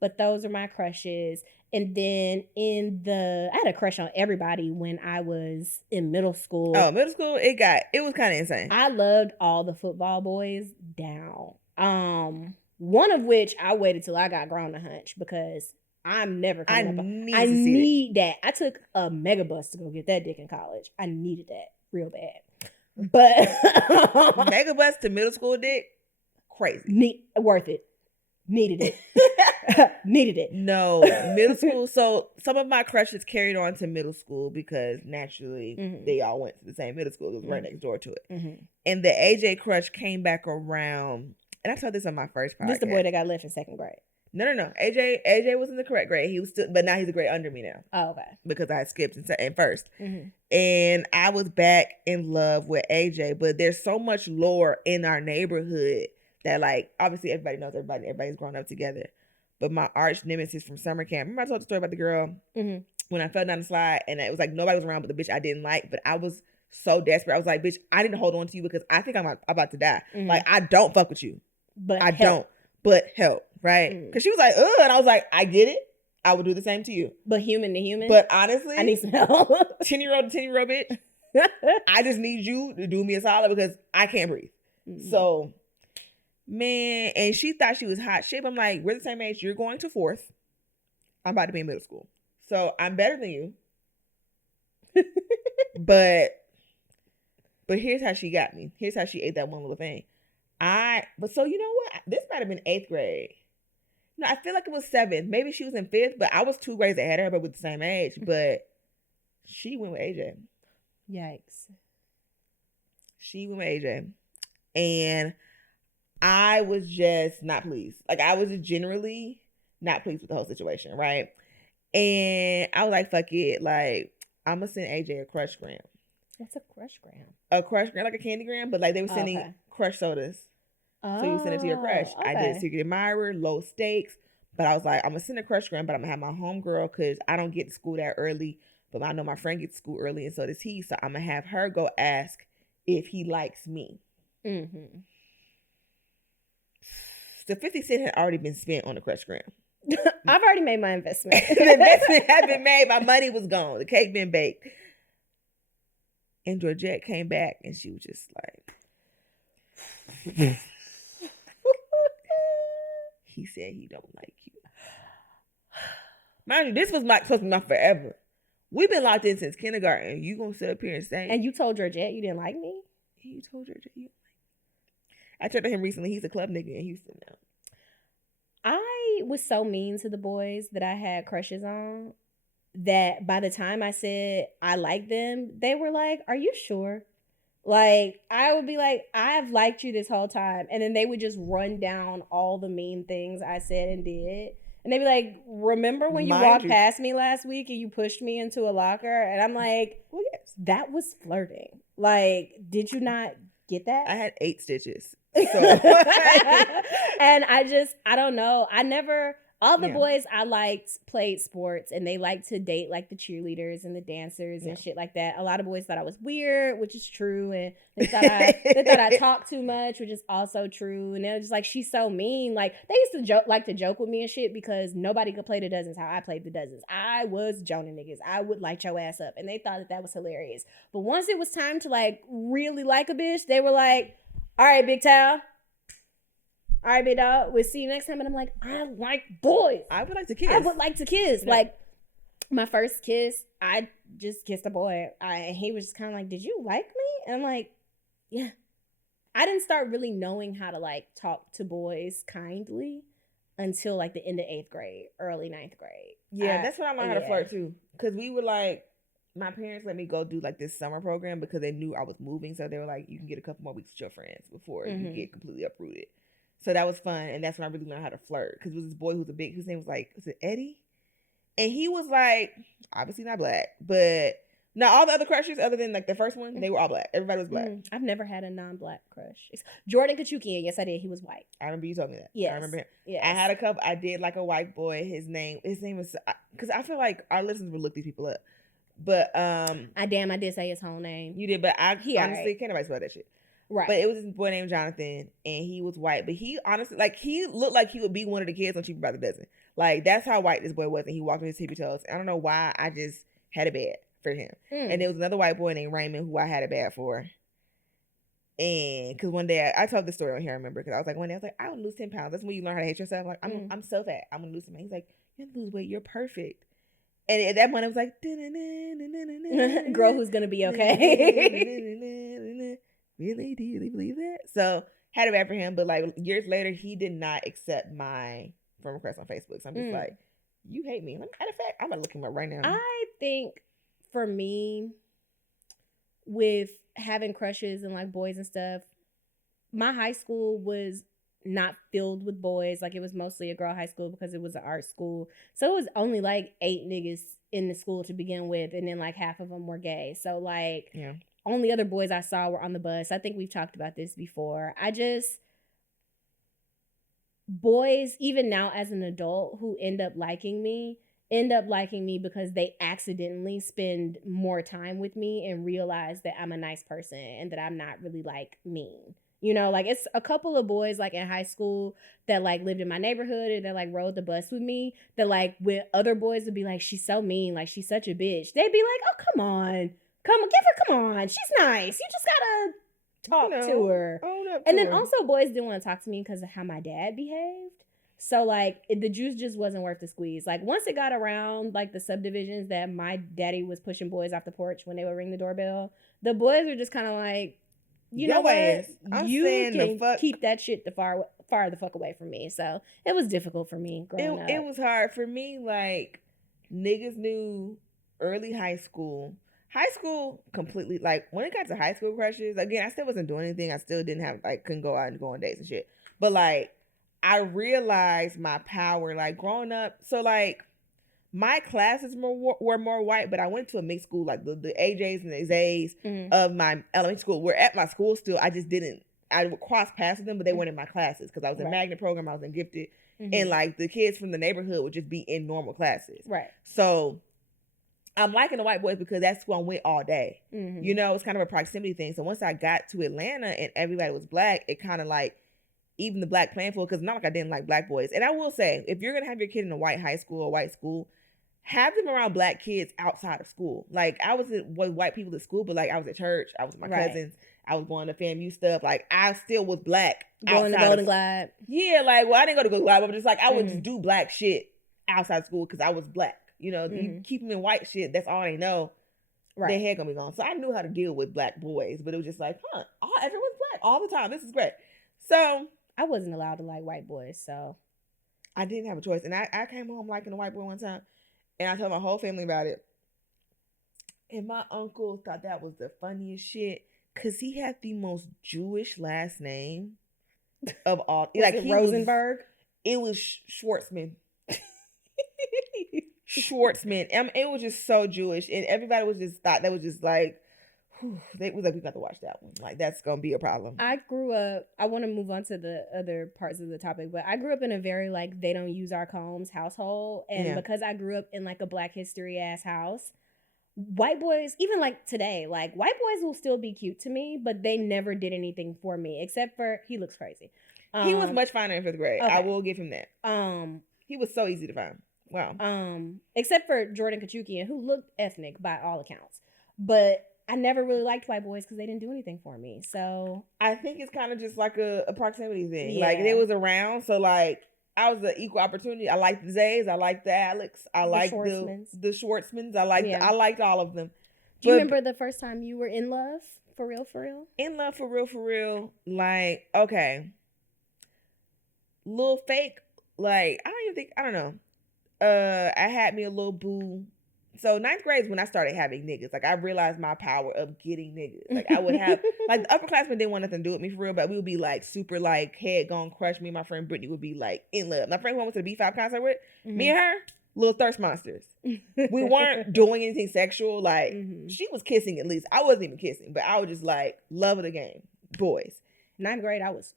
But those are my crushes. And then I had a crush on everybody when I was in middle school. Oh, middle school, it was kind of insane. I loved all the football boys down. One of which I waited till I got grown to hunch because I'm never coming up. I need that. I took a megabus to go get that dick in college. I needed that real bad. But megabus to middle school dick, crazy. Worth it. Needed it. Needed it. No, middle school. So some of my crushes carried on to middle school because naturally they all went to the same middle school. It was right next door to it. And the AJ crush came back around. And I told this on my first podcast. This the boy that got left in second grade. No. AJ was in the correct grade. He was still, but now he's a grade under me now. Oh, okay. Because I had skipped in first. And I was back in love with AJ. But there's so much lore in our neighborhood that, like, obviously everybody knows everybody. Everybody's grown up together. But my arch nemesis from summer camp. Remember I told the story about the girl when I fell down the slide and it was like nobody was around but the bitch I didn't like. But I was so desperate. I was like, bitch, I need to hold on to you because I think I'm about to die. Like, I don't fuck with you. But I don't. But help, right? Because she was like, ugh. And I was like, I get it. I would do the same to you. But human to human? But honestly, I need some help. 10-year-old to 10-year-old bitch, I just need you to do me a solid because I can't breathe. So, man, and she thought she was hot shit. I'm like, we're the same age. You're going to fourth. I'm about to be in middle school. So I'm better than you. But here's how she got me. Here's how she ate that one little thing. So you know what? This might have been 8th grade. No, I feel like it was 7th. Maybe she was in 5th, but I was 2 grades ahead of her, but with the same age. But she went with AJ. Yikes. She went with AJ. And I was just not pleased. Like, I was just generally not pleased with the whole situation, right? And I was like, fuck it. Like, I'm going to send AJ a crush gram. What's a crush gram? A crush gram, like a candy gram, but like they were sending crush sodas. So you send it to your crush. Okay. I did secret admirer, low stakes, but I was like, I'm gonna send a crush gram, but I'm gonna have my homegirl because I don't get to school that early, but I know my friend gets to school early, and so does he. So I'm gonna have her go ask if he likes me. So 50 cents had already been spent on the crush gram. I've already made my investment. The investment had been made. My money was gone. The cake been baked. And Georgette came back, and she was just like. He said he don't like you. Mind you, this was supposed to be my forever. We've been locked in since kindergarten. You gonna sit up here and say? And you told Georgette you didn't like me? You told Georgette you didn't like me. I talked to him recently. He's a club nigga in Houston now. I was so mean to the boys that I had crushes on that by the time I said I like them, they were like, "Are you sure?" Like, I would be like, I've liked you this whole time. And then they would just run down all the mean things I said and did. And they'd be like, remember when you walked past me last week and you pushed me into a locker? And I'm like, well, yes, that was flirting. Like, did you not get that? I had 8 stitches. So. And I don't know. All the boys I liked played sports and they liked to date like the cheerleaders and the dancers and shit like that. A lot of boys thought I was weird, which is true. And they thought I talked too much, which is also true. And they were just like, she's so mean. Like, they used to joke with me and shit because nobody could play the dozens how I played the dozens. I was Jonah niggas. I would light your ass up. And they thought that was hilarious. But once it was time to like really like a bitch, they were like, all right, big towel. All right, big dog, we'll see you next time. And I'm like, I like boys. I would like to kiss. Yeah. Like, my first kiss, I just kissed a boy. He was just kind of like, did you like me? And I'm like, yeah. I didn't start really knowing how to, like, talk to boys kindly until like the end of 8th grade, early 9th grade. Yeah, that's when I learned how to yeah. flirt too. Because we were like, my parents let me go do like this summer program because they knew I was moving. So they were like, you can get a couple more weeks with your friends before you Mhm. get completely uprooted. So that was fun. And that's when I really learned how to flirt. Because it was this boy whose name was like, was it Eddie? And he was like, obviously not black, but now all the other crushes, other than like the first one, they were all black. Everybody was black. I've never had a non-black crush. Jordan Kachukian, yes, I did. He was white. I remember you told me that. Yes. I remember him. Yes. I had a couple. I did like a white boy. His name was, because I feel like our listeners would look these people up. But I did say his whole name. you did, but I He honestly alright. can't nobody spell that shit. Right. But it was this boy named Jonathan, and he was white. But he honestly, like, he looked like he would be one of the kids on Cheaper by the Dozen. Like, that's how white this boy was, and he walked with his tippy toes. I don't know why, I just had a bad for him. And there was another white boy named Raymond who I had a bad for. And because one day I told this story on here, I remember, because I was like, one day I was like, I would lose 10 pounds. That's when you learn how to hate yourself. Like, I'm so fat, I'm gonna lose some. He's like, you have to lose weight, you're perfect. And at that point, I was like, girl who's gonna be okay. Really? Do you really believe that? So had it bad for him, but like years later, he did not accept my friend request on Facebook. So I'm just like, you hate me. Matter of fact, I'm gonna look him up right now. I think for me, with having crushes and like boys and stuff, my high school was not filled with boys. Like, it was mostly a girl high school because it was an art school. So it was only like 8 niggas in the school to begin with, and then like half of them were gay. So like, yeah. Only other boys I saw were on the bus. I think we've talked about this before. Boys, even now as an adult, who end up liking me because they accidentally spend more time with me and realize that I'm a nice person and that I'm not really like mean. You know, like, it's a couple of boys like in high school that like lived in my neighborhood or that like rode the bus with me that like with other boys would be like, she's so mean, like she's such a bitch. They'd be like, oh, come on, she's nice. You just gotta talk to her. And then also boys didn't want to talk to me because of how my dad behaved. So like the juice just wasn't worth the squeeze. Like, once it got around like the subdivisions that my daddy was pushing boys off the porch when they would ring the doorbell, the boys were just kind of like, you know what? You can keep that shit far the fuck away from me. So it was difficult for me growing up. It was hard for me. Like, niggas knew early high school completely. Like, when it got to high school crushes, again, I still wasn't doing anything. I still didn't have, like, couldn't go out and go on dates and shit. But like, I realized my power, like, growing up. So like, my classes were more white, but I went to a mixed school. Like, the AJs and the Zays of my elementary school were at my school still. I would cross paths with them, but they weren't in my classes because I was in magnet program, I was in gifted, and like the kids from the neighborhood would just be in normal classes. Right. So I'm liking the white boys because that's who I'm with all day. You know, it's kind of a proximity thing. So once I got to Atlanta and everybody was black, it kind of like even the black playing field, because not like I didn't like black boys. And I will say, if you're gonna have your kid in a white high school or white school, have them around black kids outside of school. Like, I was with white people at school, but like I was at church, I was with my cousins, I was going to FAMU stuff. Like, I still was black. Going to Golden Glide. Yeah, like, well, I didn't go to Golden Glide, but just like I would just do black shit outside school because I was black. You know, you keep them in white shit, that's all they know. Their head gonna be gone. So I knew how to deal with black boys, but it was just like, everyone's black all the time. This is great. So I wasn't allowed to like white boys, so I didn't have a choice. And I came home liking a white boy one time. And I told my whole family about it. And my uncle thought that was the funniest shit because he had the most Jewish last name of all. Like, Rosenberg? It was Schwartzman. Schwartzman. It was just so Jewish. And everybody was just thought that was just like, they was like, we got to watch that one. Like, that's going to be a problem. I grew up, I want to move on to the other parts of the topic, but I grew up in a very, like, they don't use our combs household. And because I grew up in, like, a Black history ass house, white boys, even, like, today, like, white boys will still be cute to me, but they never did anything for me, except for, he looks crazy. He was much finer in 5th grade. Okay. I will give him that. He was so easy to find. Wow. Except for Jordan Kachukian, who looked ethnic by all accounts. But I never really liked white boys because they didn't do anything for me. So I think it's kind of just like a proximity thing. Yeah. Like, they was around, so like I was an equal opportunity. I liked the Zays, I liked the Alex, I liked the Schwartzmans. I liked all of them. Do you remember the first time you were in love? For real? In love for real. Like, okay. Little fake like, I don't know. I had me a little boo. So ninth grade is when I started having niggas. Like, I realized my power of getting niggas. Like, I would have, like, the upperclassmen didn't want nothing to do with me for real, but we would be like super like head gone crush. Me and my friend Brittany would be like in love. My friend who I went to the B5 concert with, me and her, little thirst monsters. We weren't doing anything sexual. Like, she was kissing at least. I wasn't even kissing, but I was just like, love of the game. Boys. Ninth grade, I was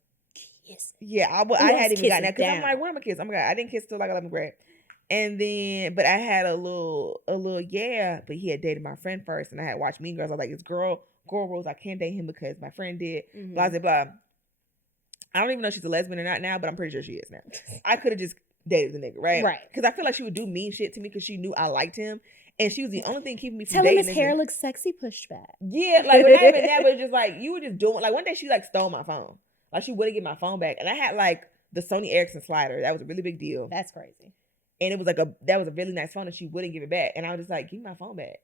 kissing. Yeah, I hadn't even gotten that because I'm like, where am I kiss? Oh my God, I didn't kiss till like 11th grade. And then, but I had a little, yeah, but he had dated my friend first, and I had watched Mean Girls. I was like, it's girl rules. I can't date him because my friend did, blah, blah, blah. I don't even know if she's a lesbian or not now, but I'm pretty sure she is now. I could have just dated the nigga, right? Right. Because I feel like she would do mean shit to me because she knew I liked him, and she was the only thing keeping me from Tell dating him his hair looks sexy, pushed back. Yeah, like, but not even that, but it's just like, you were just doing, like, one day she, like, stole my phone. Like, she wouldn't get my phone back, and I had, like, the Sony Ericsson slider. That was a really big deal. That's crazy. And it was like that was a really nice phone, and she wouldn't give it back. And I was just like, give me my phone back.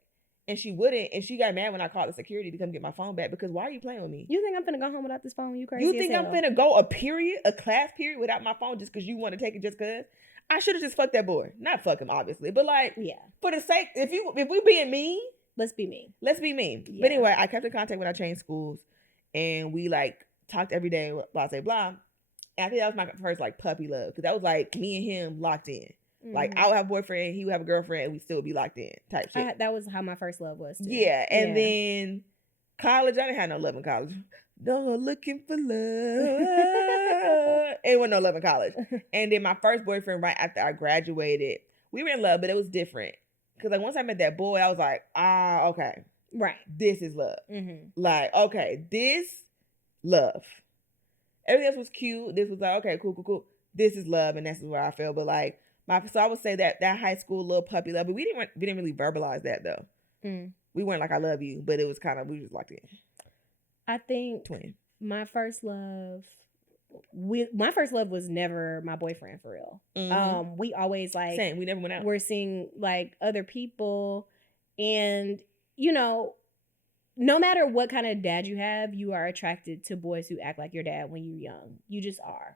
And she wouldn't. And she got mad when I called the security to come get my phone back because why are you playing with me? You think I'm finna go home without this phone? You crazy? You think I'm finna go a class period without my phone just because you want to take it just because? I should have just fucked that boy. Not fuck him, obviously. But like, yeah, for the sake, if we being mean, let's be mean. Let's be mean. Yeah. But anyway, I kept in contact when I changed schools, and we like talked every day, blah, blah, blah. And I think that was my first like puppy love because that was like me and him locked in. Like, I would have a boyfriend, he would have a girlfriend, and we still would be locked in type shit. That was how my first love was, too. Yeah, and then college, I didn't have no love in college. No looking for love. It wasn't no love in college. And then my first boyfriend, right after I graduated, we were in love, but it was different. Because, like, once I met that boy, I was like, okay. Right. This is love. Like, okay, this, love. Everything else was cute. This was like, okay, cool. This is love, and that's where I feel. But, like, so I would say that high school little puppy love, but we didn't really verbalize that though. We weren't like I love you, but it was kind of we just locked in. I think my first love was never my boyfriend for real. We always like same. We never went out. We're seeing like other people, and you know, no matter what kind of dad you have, you are attracted to boys who act like your dad when you're young. You just are.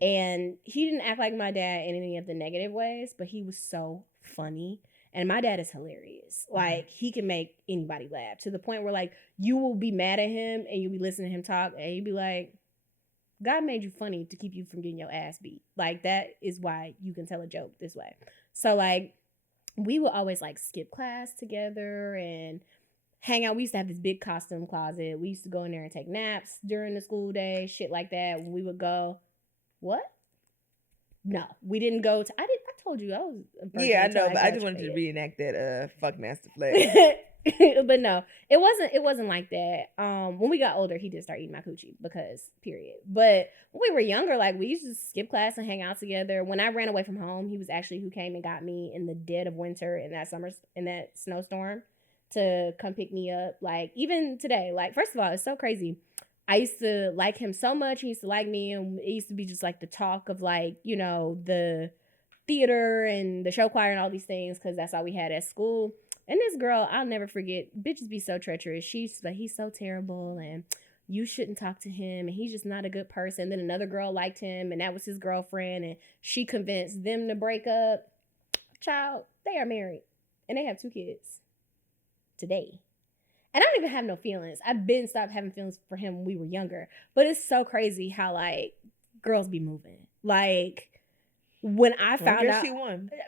And he didn't act like my dad in any of the negative ways, but he was so funny. And my dad is hilarious. Like, he can make anybody laugh to the point where, like, you will be mad at him and you'll be listening to him talk and you'll be like, God made you funny to keep you from getting your ass beat. Like, that is why you can tell a joke this way. So, like, we would always, like, skip class together and hang out. We used to have this big costume closet. We used to go in there and take naps during the school day, shit like that. When we would go... What? No, we didn't go to. I told you I was. Yeah, I know, but I just wanted to reenact that fuck Master Flag. But no, it wasn't like that. When we got older, he did start eating my coochie because period. But when we were younger, like we used to skip class and hang out together. When I ran away from home, he was actually who came and got me in the dead of winter in that snowstorm to come pick me up. Like even today, like first of all, it's so crazy. I used to like him so much. He used to like me. And it used to be just like the talk of like, you know, the theater and the show choir and all these things because that's all we had at school. And this girl, I'll never forget, bitches be so treacherous. She's like, he's so terrible and you shouldn't talk to him and he's just not a good person. Then another girl liked him and that was his girlfriend and she convinced them to break up. Child, they are married and they have 2 kids today. And I don't even have no feelings. I've been stopped having feelings for him when we were younger. But it's so crazy how, like, girls be moving. Like, when I found out...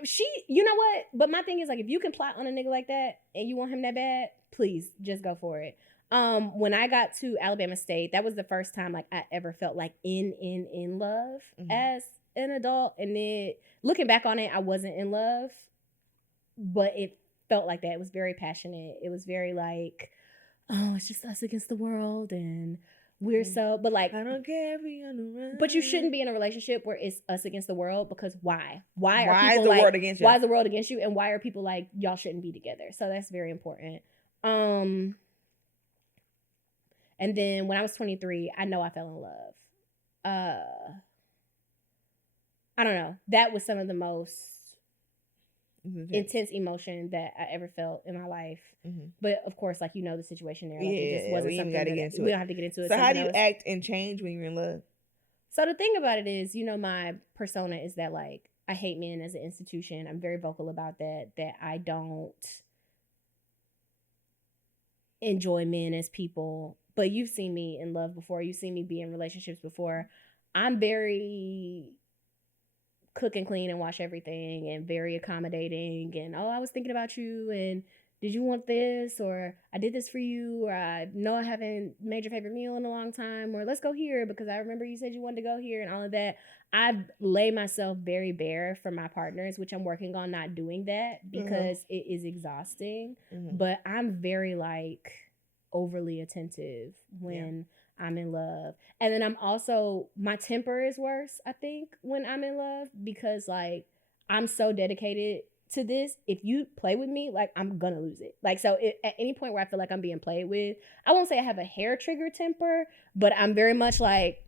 She, you know what? But my thing is, like, if you can plot on a nigga like that and you want him that bad, please, just go for it. When I got to Alabama State, that was the first time, like, I ever felt, like, in love as an adult. And then, looking back on it, I wasn't in love. But it felt like that. It was very passionate. It was very, like... oh, it's just us against the world and we're so, but like, I don't care if we on the run. But you shouldn't be in a relationship where it's us against the world because why? Why are people is the like, world against you? Why is the world against you? And why are people like, y'all shouldn't be together? So that's very important. And then when I was 23, I know I fell in love. I don't know. That was some of the most intense emotion that I ever felt in my life. But of course, like, you know, the situation there, like, it just wasn't something we don't have to get into it. So how do you act and change when you're in love? So the thing about it is, my persona is that like I hate men as an institution. I'm very vocal about that. That I don't enjoy men as people. But you've seen me in love before. You've seen me be in relationships before. I'm very cook and clean and wash everything and very accommodating. And I was thinking about you and did you want this, or I did this for you, or I know I haven't made your favorite meal in a long time, or let's go here because I remember you said you wanted to go here and all of that. I lay myself very bare for my partners, which I'm working on not doing that because it is exhausting. But I'm very like overly attentive when I'm in love. And then I'm also, my temper is worse, I think, when I'm in love because like I'm so dedicated to this. If you play with me, like I'm gonna lose it. Like, so at any point where I feel like I'm being played with, I won't say I have a hair trigger temper, but I'm very much like,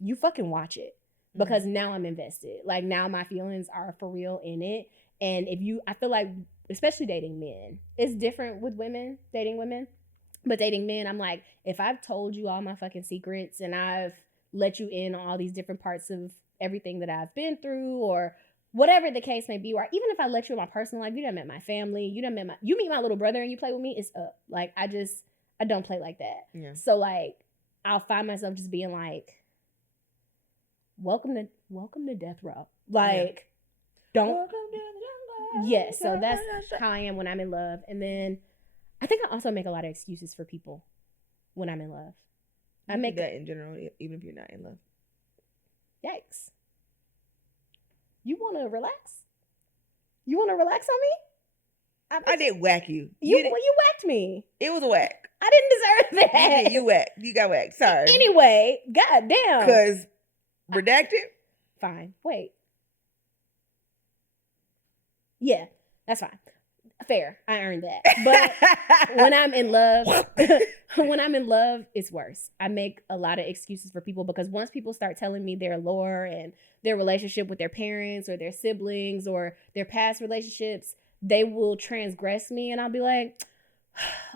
you fucking watch it because now I'm invested. Like now my feelings are for real in it. And I feel like, especially dating men, it's different with women, dating women, but dating men, I'm like, if I've told you all my fucking secrets and I've let you in on all these different parts of everything that I've been through or whatever the case may be, or even if I let you in my personal life, you done met my family, you meet my little brother and you play with me, it's up. Like, I don't play like that. Yeah. So, like, I'll find myself just being like, welcome to death row. Like, don't. Welcome to the jungle. Yes, so that's how I am when I'm in love. And then I think I also make a lot of excuses for people when I'm in love. I make that in general, even if you're not in love. Yikes. You want to relax? You want to relax on me? I did whack you. You whacked me. It was a whack. I didn't deserve that. You whacked. You got whacked. Sorry. Anyway, goddamn. Because redacted? Fine. Wait. Yeah, that's fine. Fair. I earned that. But when I'm in love, it's worse. I make a lot of excuses for people because once people start telling me their lore and their relationship with their parents or their siblings or their past relationships, they will transgress me and I'll be like,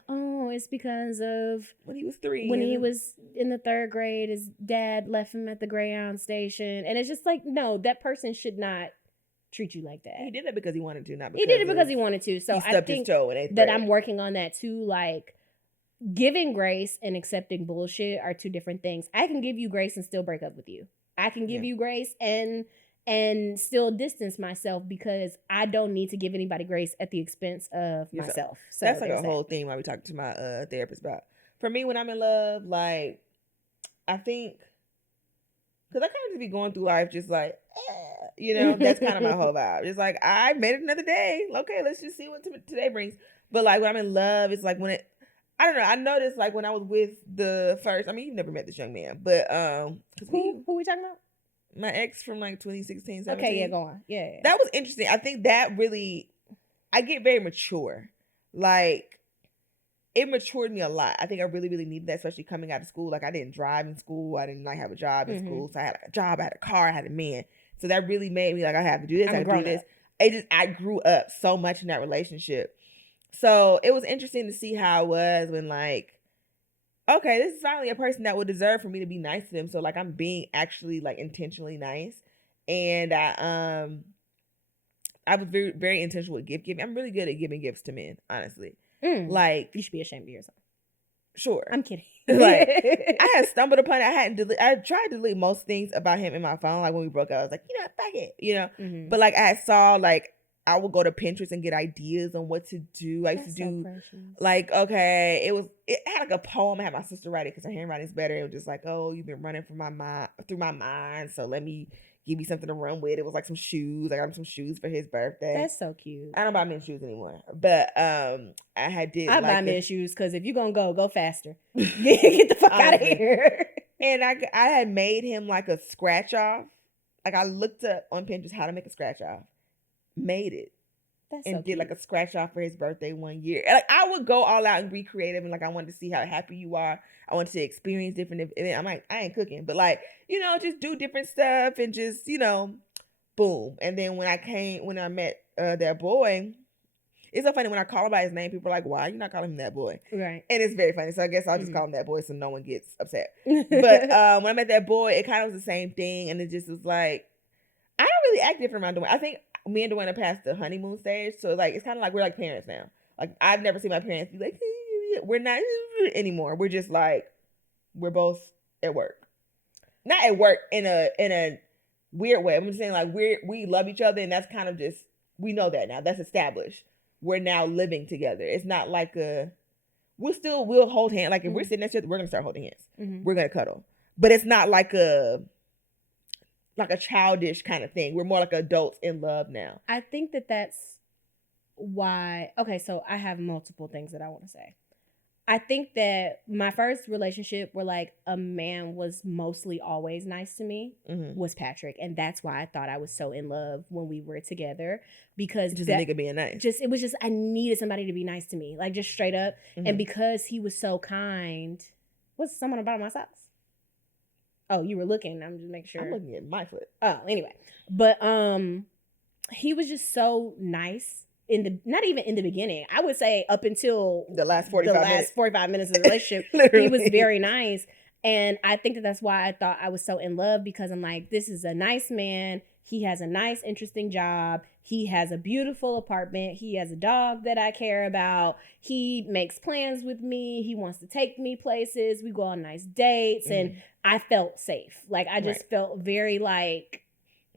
oh, it's because of when he was 3. When he was in the 3rd grade, his dad left him at the Greyhound station. And it's just like, no, that person should not treat you like that. He did that because he wanted to, not because he did it because he wanted to. So I think that I'm working on that too. Like, giving grace and accepting bullshit are two different things. I can give you grace and still break up with you. I can give you grace and still distance myself because I don't need to give anybody grace at the expense of myself. So that's like a whole thing while we talk to my therapist about. For me, when I'm in love, like, I think, because I kind of just be going through life just like, that's kind of my whole vibe. It's like, I made it another day. Okay, let's just see what today brings. But like when I'm in love, it's like I don't know. I noticed like when I was with the first, I mean, you've never met this young man, but who we talking about? My ex from like 2016, 17. Okay, yeah, go on. Yeah. That was interesting. I think that really, I get very mature. Like, it matured me a lot. I think I really, really needed that, especially coming out of school. Like, I didn't drive in school. I didn't like have a job in school. So I had like a job, I had a car, I had a man. So that really made me like, I have to do this, I have to do this. I grew up so much in that relationship. So it was interesting to see how it was when like, okay, this is finally a person that would deserve for me to be nice to them. So like I'm being actually like intentionally nice. And I was very, very intentional with gift giving. I'm really good at giving gifts to men, honestly. Like, you should be ashamed of yourself. Sure. I'm kidding. Like, I had stumbled upon it. I tried to delete most things about him in my phone. Like when we broke up, I was like, fuck it, But like I saw like, I would go to Pinterest and get ideas on what to do. I used to do like, okay, it had like a poem. I had my sister write it because her handwriting's better. It was just like, oh, you've been running through my mind. So let me give you something to run with. It was like some shoes. I got him some shoes for his birthday. That's so cute. I don't buy men's shoes anymore. But I buy men's shoes because if you're going to go faster. Get the fuck out of here. And I had made him like a scratch off. Like I looked up on Pinterest how to make a scratch off. Made it. That's and so did like a scratch off for his birthday one year. Like I would go all out and be creative and like I wanted to see how happy you are. I wanted to experience different. And I'm like, I ain't cooking, but like just do different stuff and just boom. And then when I met that boy, It's so funny when I call him by his name, people are like, why are you not calling him that boy? Right. And it's very funny. So I guess I'll just call him that boy so no one gets upset. But when I met that boy, it kind of was the same thing. And it just was like, I don't really act different around Dwayne. I think me and Dwayne are past the honeymoon stage. So like, it's kind of like we're like parents now. Like I've never seen my parents be like, we're not anymore. We're just like, we're both at work. Not at work in a weird way. I'm just saying like we love each other, and that's kind of just, we know that now. That's established. We're now living together. It's not like we'll hold hands. Like if we're sitting next to each other, we're gonna start holding hands. We're gonna cuddle. But it's not like a childish kind of thing. We're more like adults in love now. I think that's why. Okay, so I have multiple things that I want to say. I think that my first relationship where like a man was mostly always nice to me was Patrick. And that's why I thought I was so in love when we were together, because just a nigga being nice. It was just, I needed somebody to be nice to me, like just straight up. And because he was so kind, what's someone on the bottom of my socks? Oh, you were looking. I'm just making sure. I'm looking at my foot. Oh, anyway. But he was just so nice. Not even in the beginning, I would say up until the last 45 minutes of the relationship, he was very nice. And I think that's why I thought I was so in love, because I'm like, this is a nice man. He has a nice, interesting job. He has a beautiful apartment. He has a dog that I care about. He makes plans with me. He wants to take me places. We go on nice dates. And I felt safe. Like I just felt very like,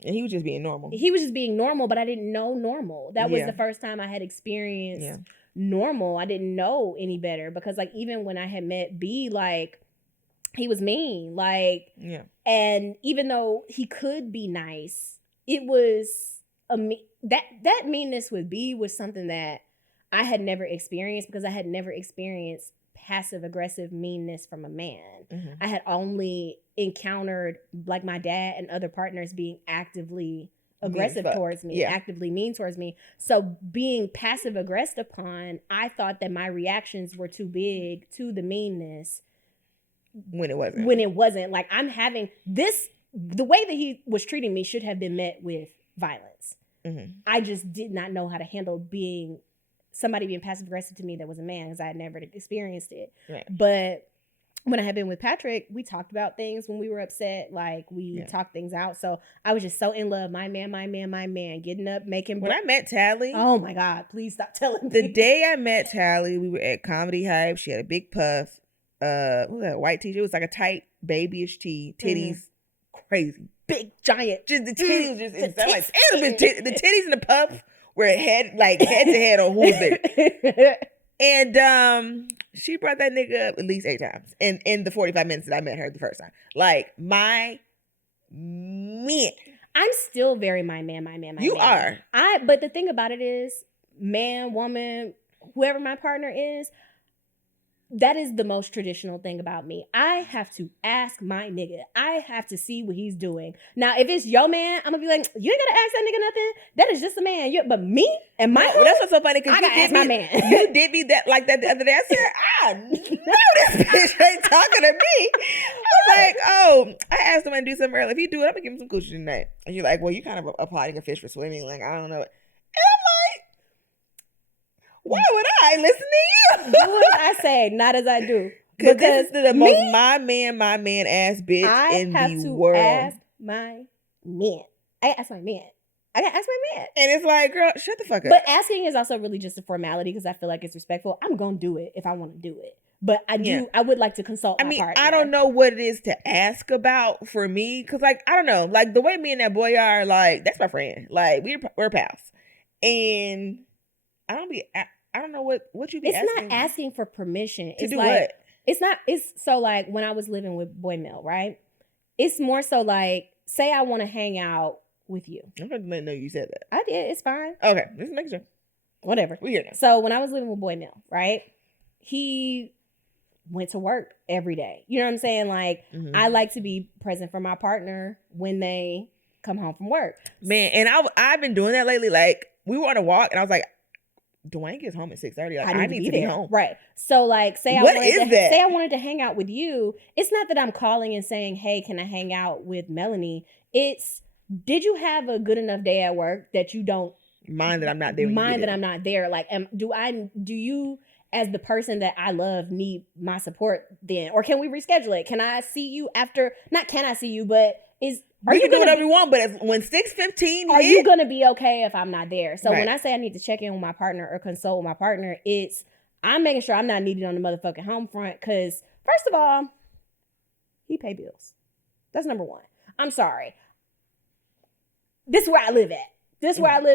and he was just being normal. He was just being normal, but I didn't know normal. That was the first time I had experienced normal. I didn't know any better, because like even when I had met B, like he was mean. Like, and even though he could be nice, it was that meanness with B was something that I had never experienced, because I had never experienced passive aggressive meanness from a man. I had only encountered like my dad and other partners being actively aggressive towards me, actively mean towards me. So being passive aggressed upon, I thought that my reactions were too big to the meanness when it wasn't. Like I'm having this, the way that he was treating me should have been met with violence. I just did not know how to handle somebody being passive aggressive to me that was a man, because I had never experienced it. But when I had been with Patrick, we talked about things when we were upset. Like we talked things out. So I was just so in love. My man, getting up, making. When I met Talley. Oh my God, please stop telling me. The day I met Talley, we were at Comedy Hype. She had a big puff. What was that, white t-shirt? It was like a tight babyish tee. Titties, crazy. Big, giant. Just the titties was just insane. Like, the titties and the puff were head to head on who's bigger. And she brought that nigga up at least 8 times in the 45 minutes that I met her the first time. Like, my man. I'm still very my man. You are. But the thing about it is, man, woman, whoever my partner is, that is the most traditional thing about me. I have to ask my nigga. I have to see what he's doing. Now, if it's your man, I'm gonna be like, you ain't gotta ask that nigga nothing. That is just a man. But me and my well, that's what's so funny, because I gotta ask my man. You did me that like that the other day. I said, I know this bitch ain't talking to me. I was like, oh, I asked him to do something earlier. If he do it, I'm gonna give him some coochie tonight. And you're like, well, you kind of applying a fish for swimming. Like, I don't know. And I'm like, why would I listen to you? Do what I say, not as I do. Because this is the most my man ass bitch in the world. Ask my man. I gotta ask my man. And it's like, girl, shut the fuck up. But asking is also really just a formality, because I feel like it's respectful. I'm gonna do it if I want to do it. But I would like to consult my partner. I don't know what it is to ask about for me. Because, like, I don't know. Like, the way me and that boy are, like, that's my friend. Like, we're pals. And I don't know what you be asking. It's not asking for permission. To it's do like, what? It's so like when I was living with Boy Mill, right? It's more so like, say I want to hang out with you. I'm not letting know you said that. I did. It's fine. Okay. Just make sure. Whatever. We here now. So when I was living with Boy Mill, right? He went to work every day. You know what I'm saying? Like, I like to be present for my partner when they come home from work. Man, and I've been doing that lately. Like, we were on a walk, and I was like, Dwayne gets home at 6:30. Like, I need to be home. Right. So, like, say I wanted to hang out with you. It's not that I'm calling and saying, hey, can I hang out with Melanie? It's, did you have a good enough day at work that you don't Mind that I'm not there. Mind that I'm not there. Like, do you, as the person that I love, need my support then? Or can we reschedule it? Can I see you after? Not can I see you, but we can do whatever we want, but when 6:15 are you gonna be okay if I'm not there? So Right. when I say I need to check in with my partner or consult with my partner, I'm making sure I'm not needed on the motherfucking home front. Because first of all, he pay bills. That's number one. I'm sorry. This is where I live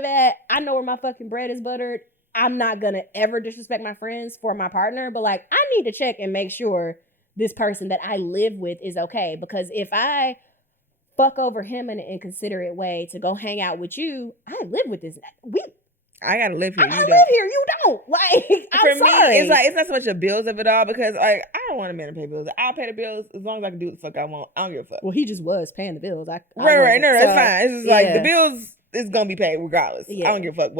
at. I know where my fucking bread is buttered. I'm not gonna ever disrespect my friends for my partner, but like, I need to check and make sure this person that I live with is okay. Because if I fuck over him in an inconsiderate way to go hang out with you, I live with this. I gotta live here. I live here. You don't. Like, I'm sorry. Me, it's like, it's not so much the bills of it all, because like, I don't want a man to pay bills. I'll pay the bills as long as I can do what the fuck I want. I don't give a fuck. Well, he just was paying the bills. Right. No, that's fine. It's just like the bills is gonna be paid regardless. Yeah. I don't give a fuck.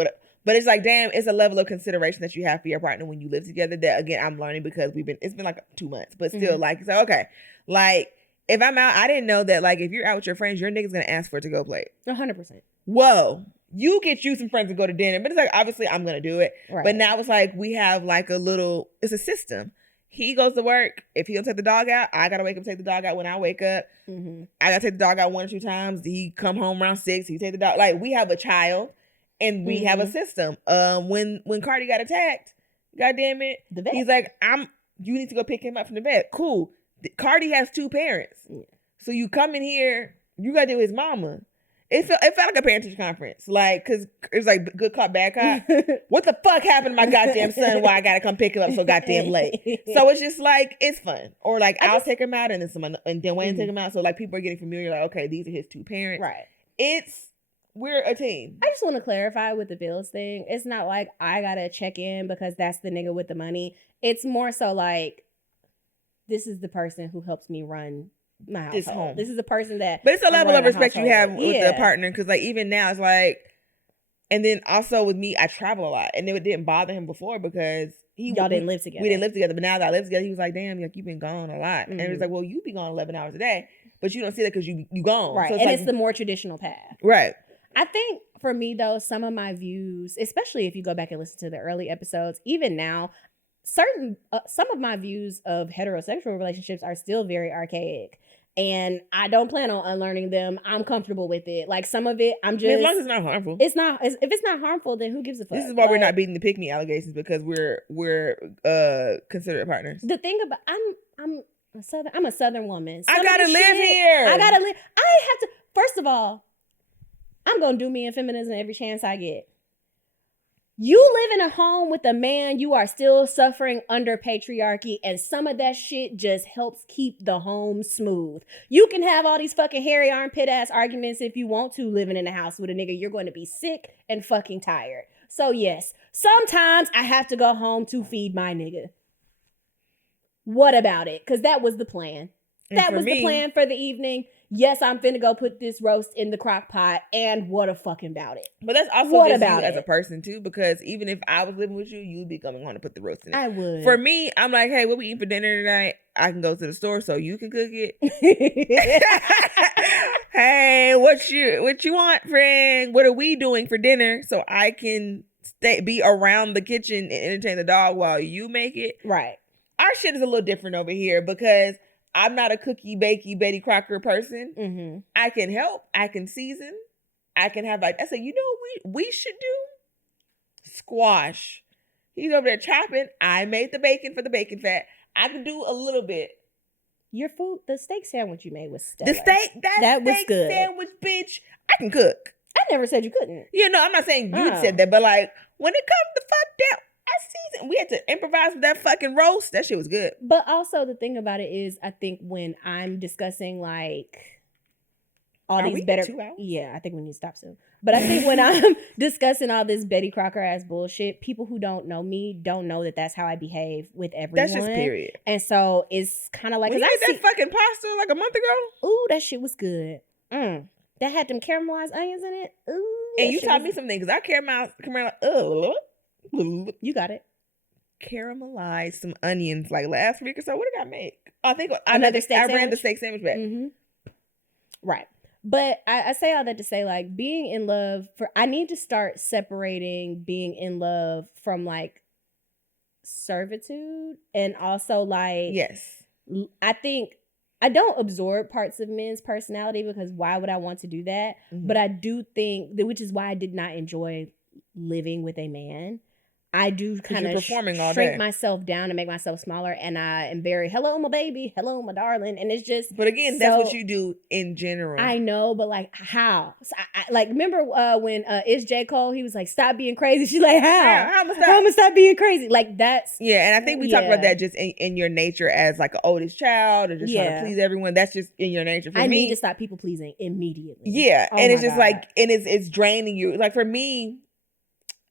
But it's like, damn, it's a level of consideration that you have for your partner when you live together that, again, I'm learning because it's been like 2 months, but still, like, it's like, okay, like, if I'm out, I didn't know that, like, if you're out with your friends, your nigga's gonna ask for it to go play. 100%. Whoa. You get you some friends to go to dinner, but it's like, obviously I'm gonna do it. Right. But now it's like, we have like it's a system. He goes to work. If he don't take the dog out, I gotta wake up, take the dog out when I wake up. Mm-hmm. I gotta take the dog out 1 or 2 times. He come home around 6. He take the dog. Like, we have a child and we have a system. When Cardi got attacked, goddamn it, The vet. he's like, you need to go pick him up from the vet. Cool. Cardi has 2 parents. Yeah. So you come in here, you gotta deal with his mama. It felt like a parent-teacher conference. Like, cause it was like good cop, bad cop. What the fuck happened to my goddamn son? Why I gotta come pick him up so goddamn late? So it's just like, it's fun. Or like, I'll take him out and then Wayne take him out. So like, people are getting familiar. Like, okay, these are his 2 parents. Right. We're a team. I just want to clarify with the bills thing. It's not like I gotta check in because that's the nigga with the money. It's more so like, this is the person who helps me run my household. This home. This is the person that. But it's a level of respect you have with Yeah. the partner, because like, even now it's like, and then also with me, I travel a lot, and it didn't bother him before because y'all didn't live together. We didn't live together, but now that I live together, he was like, "Damn, like, you've been gone a lot," and it was Mhm. like, "Well, you be gone 11 hours a day, but you don't see that because you gone." Right, So and like, it's the more traditional path. right. I think for me though, some of my views, especially if you go back and listen to the early episodes, even now, some of my views of heterosexual relationships are still very archaic. And I don't plan on unlearning them. I'm comfortable with it. Like, some of it, I'm just. As long as it's not harmful. If it's not harmful, then who gives a fuck? This is why we're not beating the pick me allegations, because we're considerate partners. The thing about I'm a Southern woman. I gotta live here. I have to. First of all, I'm gonna do me in feminism every chance I get. You live in a home with a man, you are still suffering under patriarchy, and some of that shit just helps keep the home smooth. You can have all these fucking hairy armpit ass arguments if you want to, living in a house with a nigga. You're going to be sick and fucking tired. So yes, sometimes I have to go home to feed my nigga. What about it? Because that was the plan. That was the plan for the evening. Yes, I'm finna go put this roast in the crock pot, and what a fucking about it. But that's also what just about you it? as a person too, because even if I was living with you, you'd be coming home to put the roast in it. I would. For me, I'm like, hey, what we eating for dinner tonight? I can go to the store so you can cook it. Hey, what you want, friend? What are we doing for dinner so I can be around the kitchen and entertain the dog while you make it? Right. Our shit is a little different over here because I'm not a cookie, bakey, Betty Crocker person. Mm-hmm. I can help. I can season. I can have, I said, you know what we should do? Squash. He's over there chopping. I made the bacon for the bacon fat. I can do a little bit. Your food, the steak sandwich you made was stellar. The steak, that was steak good. sandwich, bitch. I can cook. I never said you couldn't. You know, I'm not saying you Oh. said that, but like, when it comes to fuck that, I seasoned. We had to improvise with that fucking roast. That shit was good. But also the thing about it is, I think when I'm discussing like all Are these we better, 2 hours? yeah, I think we need to stop soon. But I think when I'm discussing all this Betty Crocker ass bullshit, people who don't know me don't know that that's how I behave with everyone. That's just period. And so it's kind of like, When you cause ate that fucking pasta like a month ago, ooh, that shit was good. That had them caramelized onions in it. Ooh, and that you shit taught was- me something because I You got it. caramelized some onions like last week or so. What did I make? I think Another steak I ran the sandwich? steak sandwich back. Mm-hmm. Right. But I say all that to say, like, being in love I need to start separating being in love from like servitude, and also like, Yes. I think I don't absorb parts of men's personality, because why would I want to do that? Mhm. But I do think that, which is why I did not enjoy living with a man. I do kind you're of performing all shrink day. myself down and make myself smaller, and I am very hello my baby, hello my darling, and it's just. But again, that's what so- you do in general. I know, but like how? So I like remember when it's J. Cole, he was like, "Stop being crazy." She's like, "How? How am I How am I stop being crazy?" Like that's. Yeah, and I think we talked about Yeah. that just in your nature as like an oldest child or just trying Yeah. to please everyone. That's just in your nature. For I me, need to stop people pleasing immediately. yeah, Oh and it's my just God. like, and it's draining you. Like for me,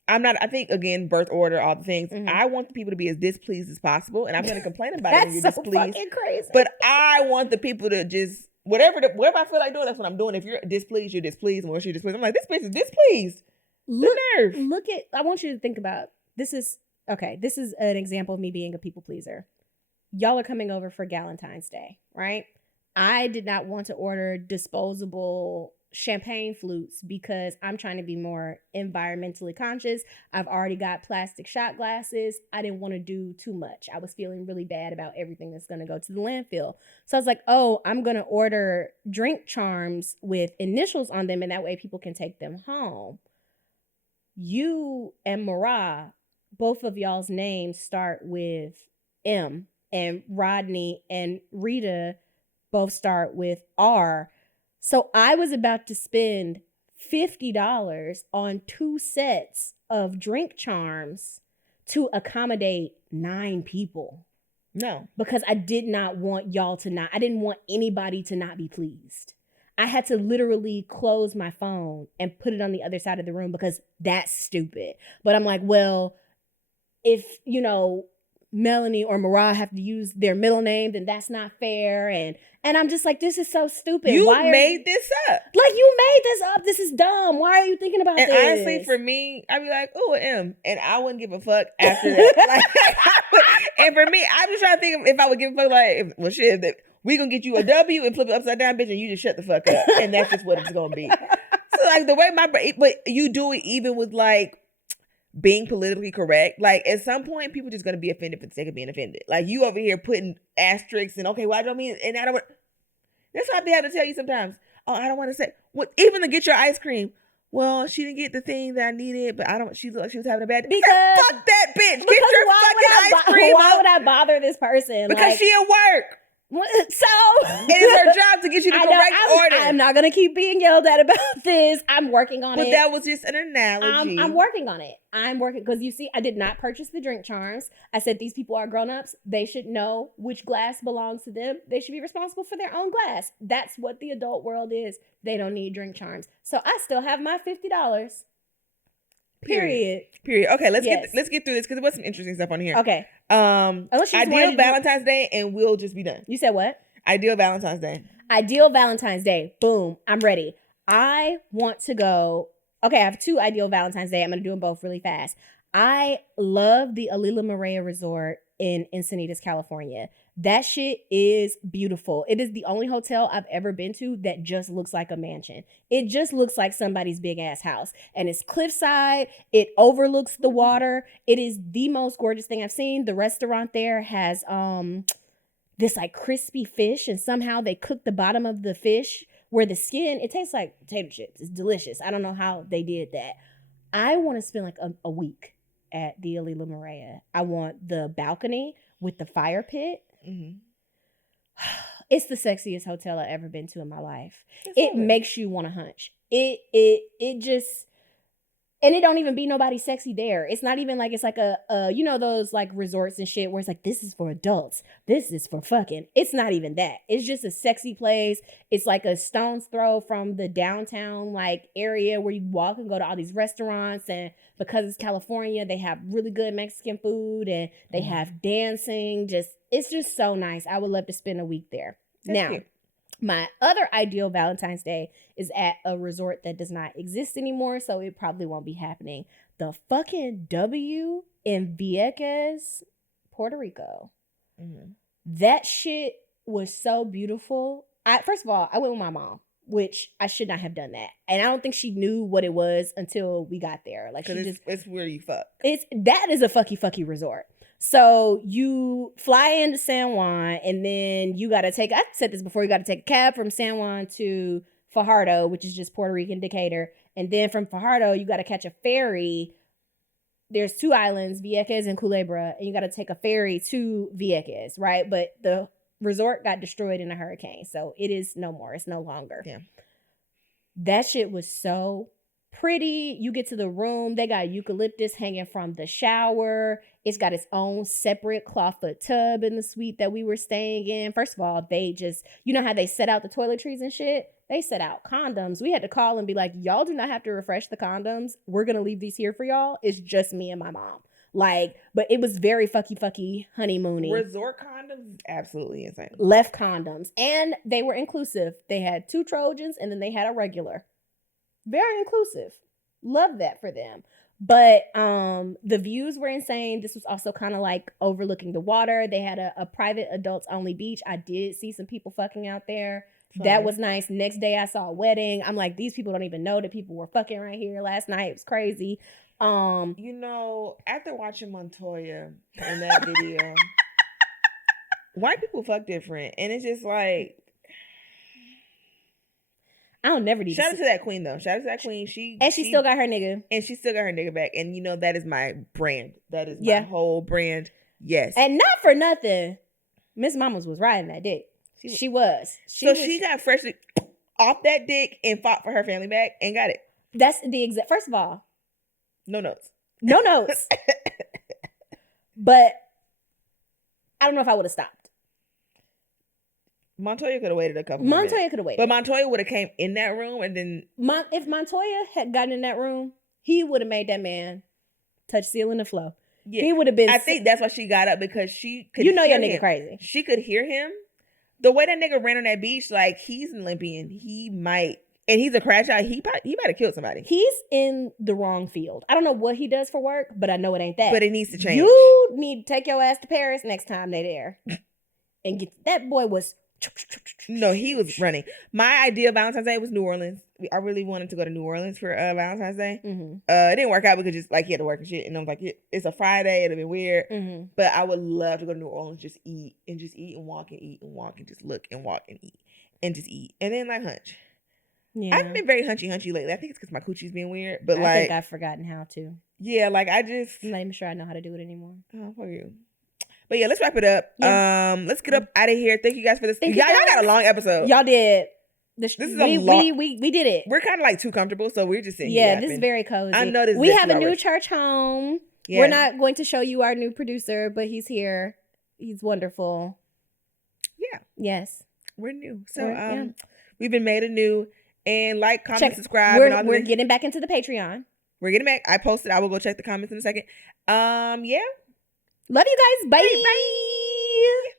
I'm not. I think again, birth order, all the things. Mhm. I want the people to be as displeased as possible, and I'm going to complain about it when That's you're so displeased. fucking crazy. But I want the people to just whatever I feel like doing, that's what I'm doing. If you're displeased, you're displeased. And once you're displeased, I'm like, this bitch is displeased. The nerve. Look at. I want you to think about this. Is okay. This is an example of me being a people pleaser. Y'all are coming over for Valentine's Day, right? I did not want to order disposable champagne flutes because I'm trying to be more environmentally conscious. I've already got plastic shot glasses. I didn't want to do too much. I was feeling really bad about everything that's going to go to the landfill. So I was like, oh, I'm going to order drink charms with initials on them, and that way people can take them home. You and Marah, both of y'all's names start with M, and Rodney and Rita both start with R. So I was about to spend $50 on 2 sets of drink charms to accommodate 9 people. No. Because I did not want y'all to I didn't want anybody to not be pleased. I had to literally close my phone and put it on the other side of the room because that's stupid. But I'm like, well, if, Melanie or Marah have to use their middle name, then that's not fair. And I'm just like, this is so stupid. You Why made this up. Like, you made this up. This is dumb. Why are you thinking about And this? honestly, for me, I'd be like, oh, M. And I wouldn't give a fuck after that. And for me, I'm just trying to think of if I would give a fuck, like, well, shit, that we gonna get you a W and flip it upside down, bitch, and you just shut the fuck up. And that's just what it's gonna be. So, like, the way but you do it even with, like, being politically correct. Like, at some point, people just gonna be offended for the sake of being offended. Like, you over here putting asterisks and, okay, well, I don't mean, and I don't want, that's what I be having to tell you sometimes. Oh, I don't want to say, what, even to get your ice cream. Well, she didn't get the thing that I needed, but she looked like she was having a bad day. Because Fuck that bitch. Get your fucking ice cream. Why would I bother this person? Because like, she at work. So It is her job to get you the correct order. I'm not gonna keep being yelled at about this. I'm working on it. But that was just an analogy. I'm working on it. I'm working because you see, I did not purchase the drink charms. I said these people are grown-ups. They should know which glass belongs to them. They should be responsible for their own glass. That's what the adult world is. They don't need drink charms. So I still have my $50. Period. Okay, let's Yes. get through this because there was some interesting stuff on here. Okay. Unless you just wanted Ideal to Valentine's Day, and we'll just be done. You said what? Ideal Valentine's Day. Ideal Valentine's Day. Boom. I'm ready. I want to go. Okay, I have 2 ideal Valentine's Day. I'm going to do them both really fast. I love the Alila Maria Resort in Encinitas, California. That shit is beautiful. It is the only hotel I've ever been to that just looks like a mansion. It just looks like somebody's big ass house. And it's cliffside. It overlooks the water. It is the most gorgeous thing I've seen. The restaurant there has this like crispy fish, and somehow they cook the bottom of the fish where the skin, it tastes like potato chips. It's delicious. I don't know how they did that. I want to spend like a week at the Alila Maria. I want the balcony with the fire pit. Mm-hmm. It's the sexiest hotel I've ever been to in my life. That's It lovely. makes you want to hunch. It just, and it don't even be nobody sexy there. It's not even like, it's like a those like resorts and shit where it's like, this is for adults. This is for fucking. It's not even that. It's just a sexy place. It's like a stone's throw from the downtown like area where you walk and go to all these restaurants. And because it's California, they have really good Mexican food and they have dancing. It's just so nice. I would love to spend a week there. That's now, cute. my other ideal Valentine's Day is at a resort that does not exist anymore, so it probably won't be happening. The fucking W in Vieques, Puerto Rico. Mm-hmm. That shit was so beautiful. First of all, I went with my mom. which I should not have done that. And I don't think she knew what it was until we got there. Like, it's where you fuck. That is a fucky resort. So you fly into San Juan, and then you got to take, I said this before, you got to take a cab from San Juan to Fajardo, which is just Puerto Rican Decatur. And then from Fajardo, you got to catch a ferry. There's 2 islands, Vieques and Culebra, and you got to take a ferry to Vieques, right? But the resort got destroyed in a hurricane, so it is no more. It's no longer. Yeah. That shit was so pretty. You get to the room, they got eucalyptus hanging from the shower. It's got its own separate clawfoot tub in the suite that we were staying in. First of all, they just, you know how they set out the toiletries and shit? They set out condoms. We had to call and be like, y'all do not have to refresh the condoms. We're going to leave these here for y'all. It's just me and my mom. Like, but it was very fucky honeymoony. Resort condoms is absolutely insane. Left condoms. And they were inclusive. They had 2 Trojans and then they had a regular. Very inclusive. Love that for them. But the views were insane. This was also kind of like overlooking the water. They had a private adults only beach. I did see some people fucking out there. Fun. That was nice. Next day I saw a wedding. I'm like, these people don't even know that people were fucking right here last night. It was crazy. You know, after watching Montoya in that video, white people fuck different. And it's just like, I don't never need shout out to that queen though. Shout out to that queen. She still got her nigga. And she still got her nigga back. And you know, that is my brand. That is my whole brand. Yes. And not for nothing, Miss Mamas was riding that dick. She was. She got freshly off that dick and fought for her family back and got it. That's the exact. First of all, no notes. No notes. But I don't know if I would have stopped. Montoya could have waited a couple Montoya could have waited. But Montoya would have came in that room and then... If Montoya had gotten in that room, he would have made that man touch ceiling and flow. Yeah. He would have been... I think that's why she got up, because she could You know your hear nigga him. crazy. She could hear him. The way that nigga ran on that beach, like, he's an Olympian. He might... And he's a crash out. He might have killed somebody. He's in the wrong field. I don't know what he does for work, but I know it ain't that. But it needs to change. You need to take your ass to Paris next time they there. And get... That boy was... No, he was running. My idea of Valentine's Day was New Orleans. I really wanted to go to New Orleans for Valentine's Day. Mm-hmm. It didn't work out because just like he had to work and shit. And I was like, it's a Friday. It'd be weird. Mm-hmm. But I would love to go to New Orleans, just eat and walk and eat and walk and just look and walk and eat and just eat. And then like hunch. Yeah. I haven't been very hunchy lately. I think it's because my coochie's being weird. But I think I've forgotten how to. Yeah, like I'm not even sure I know how to do it anymore. Oh, fuck you. But yeah, let's wrap it up. Yeah. Let's get up out of here. Thank you guys for this. Y'all got a long episode. Y'all did. This is a long. We did it. We're kind of like too comfortable, so we're just sitting. Yeah, this is very cozy. I know this. We have a new church home. Yeah. We're not going to show you our new producer, but he's here. He's wonderful. Yeah. Yes. We're new, so we've been made anew. And like, comment, subscribe. We're getting back into the Patreon. We're getting back. I posted. I will go check the comments in a second. Yeah. Love you guys. Bye. Bye.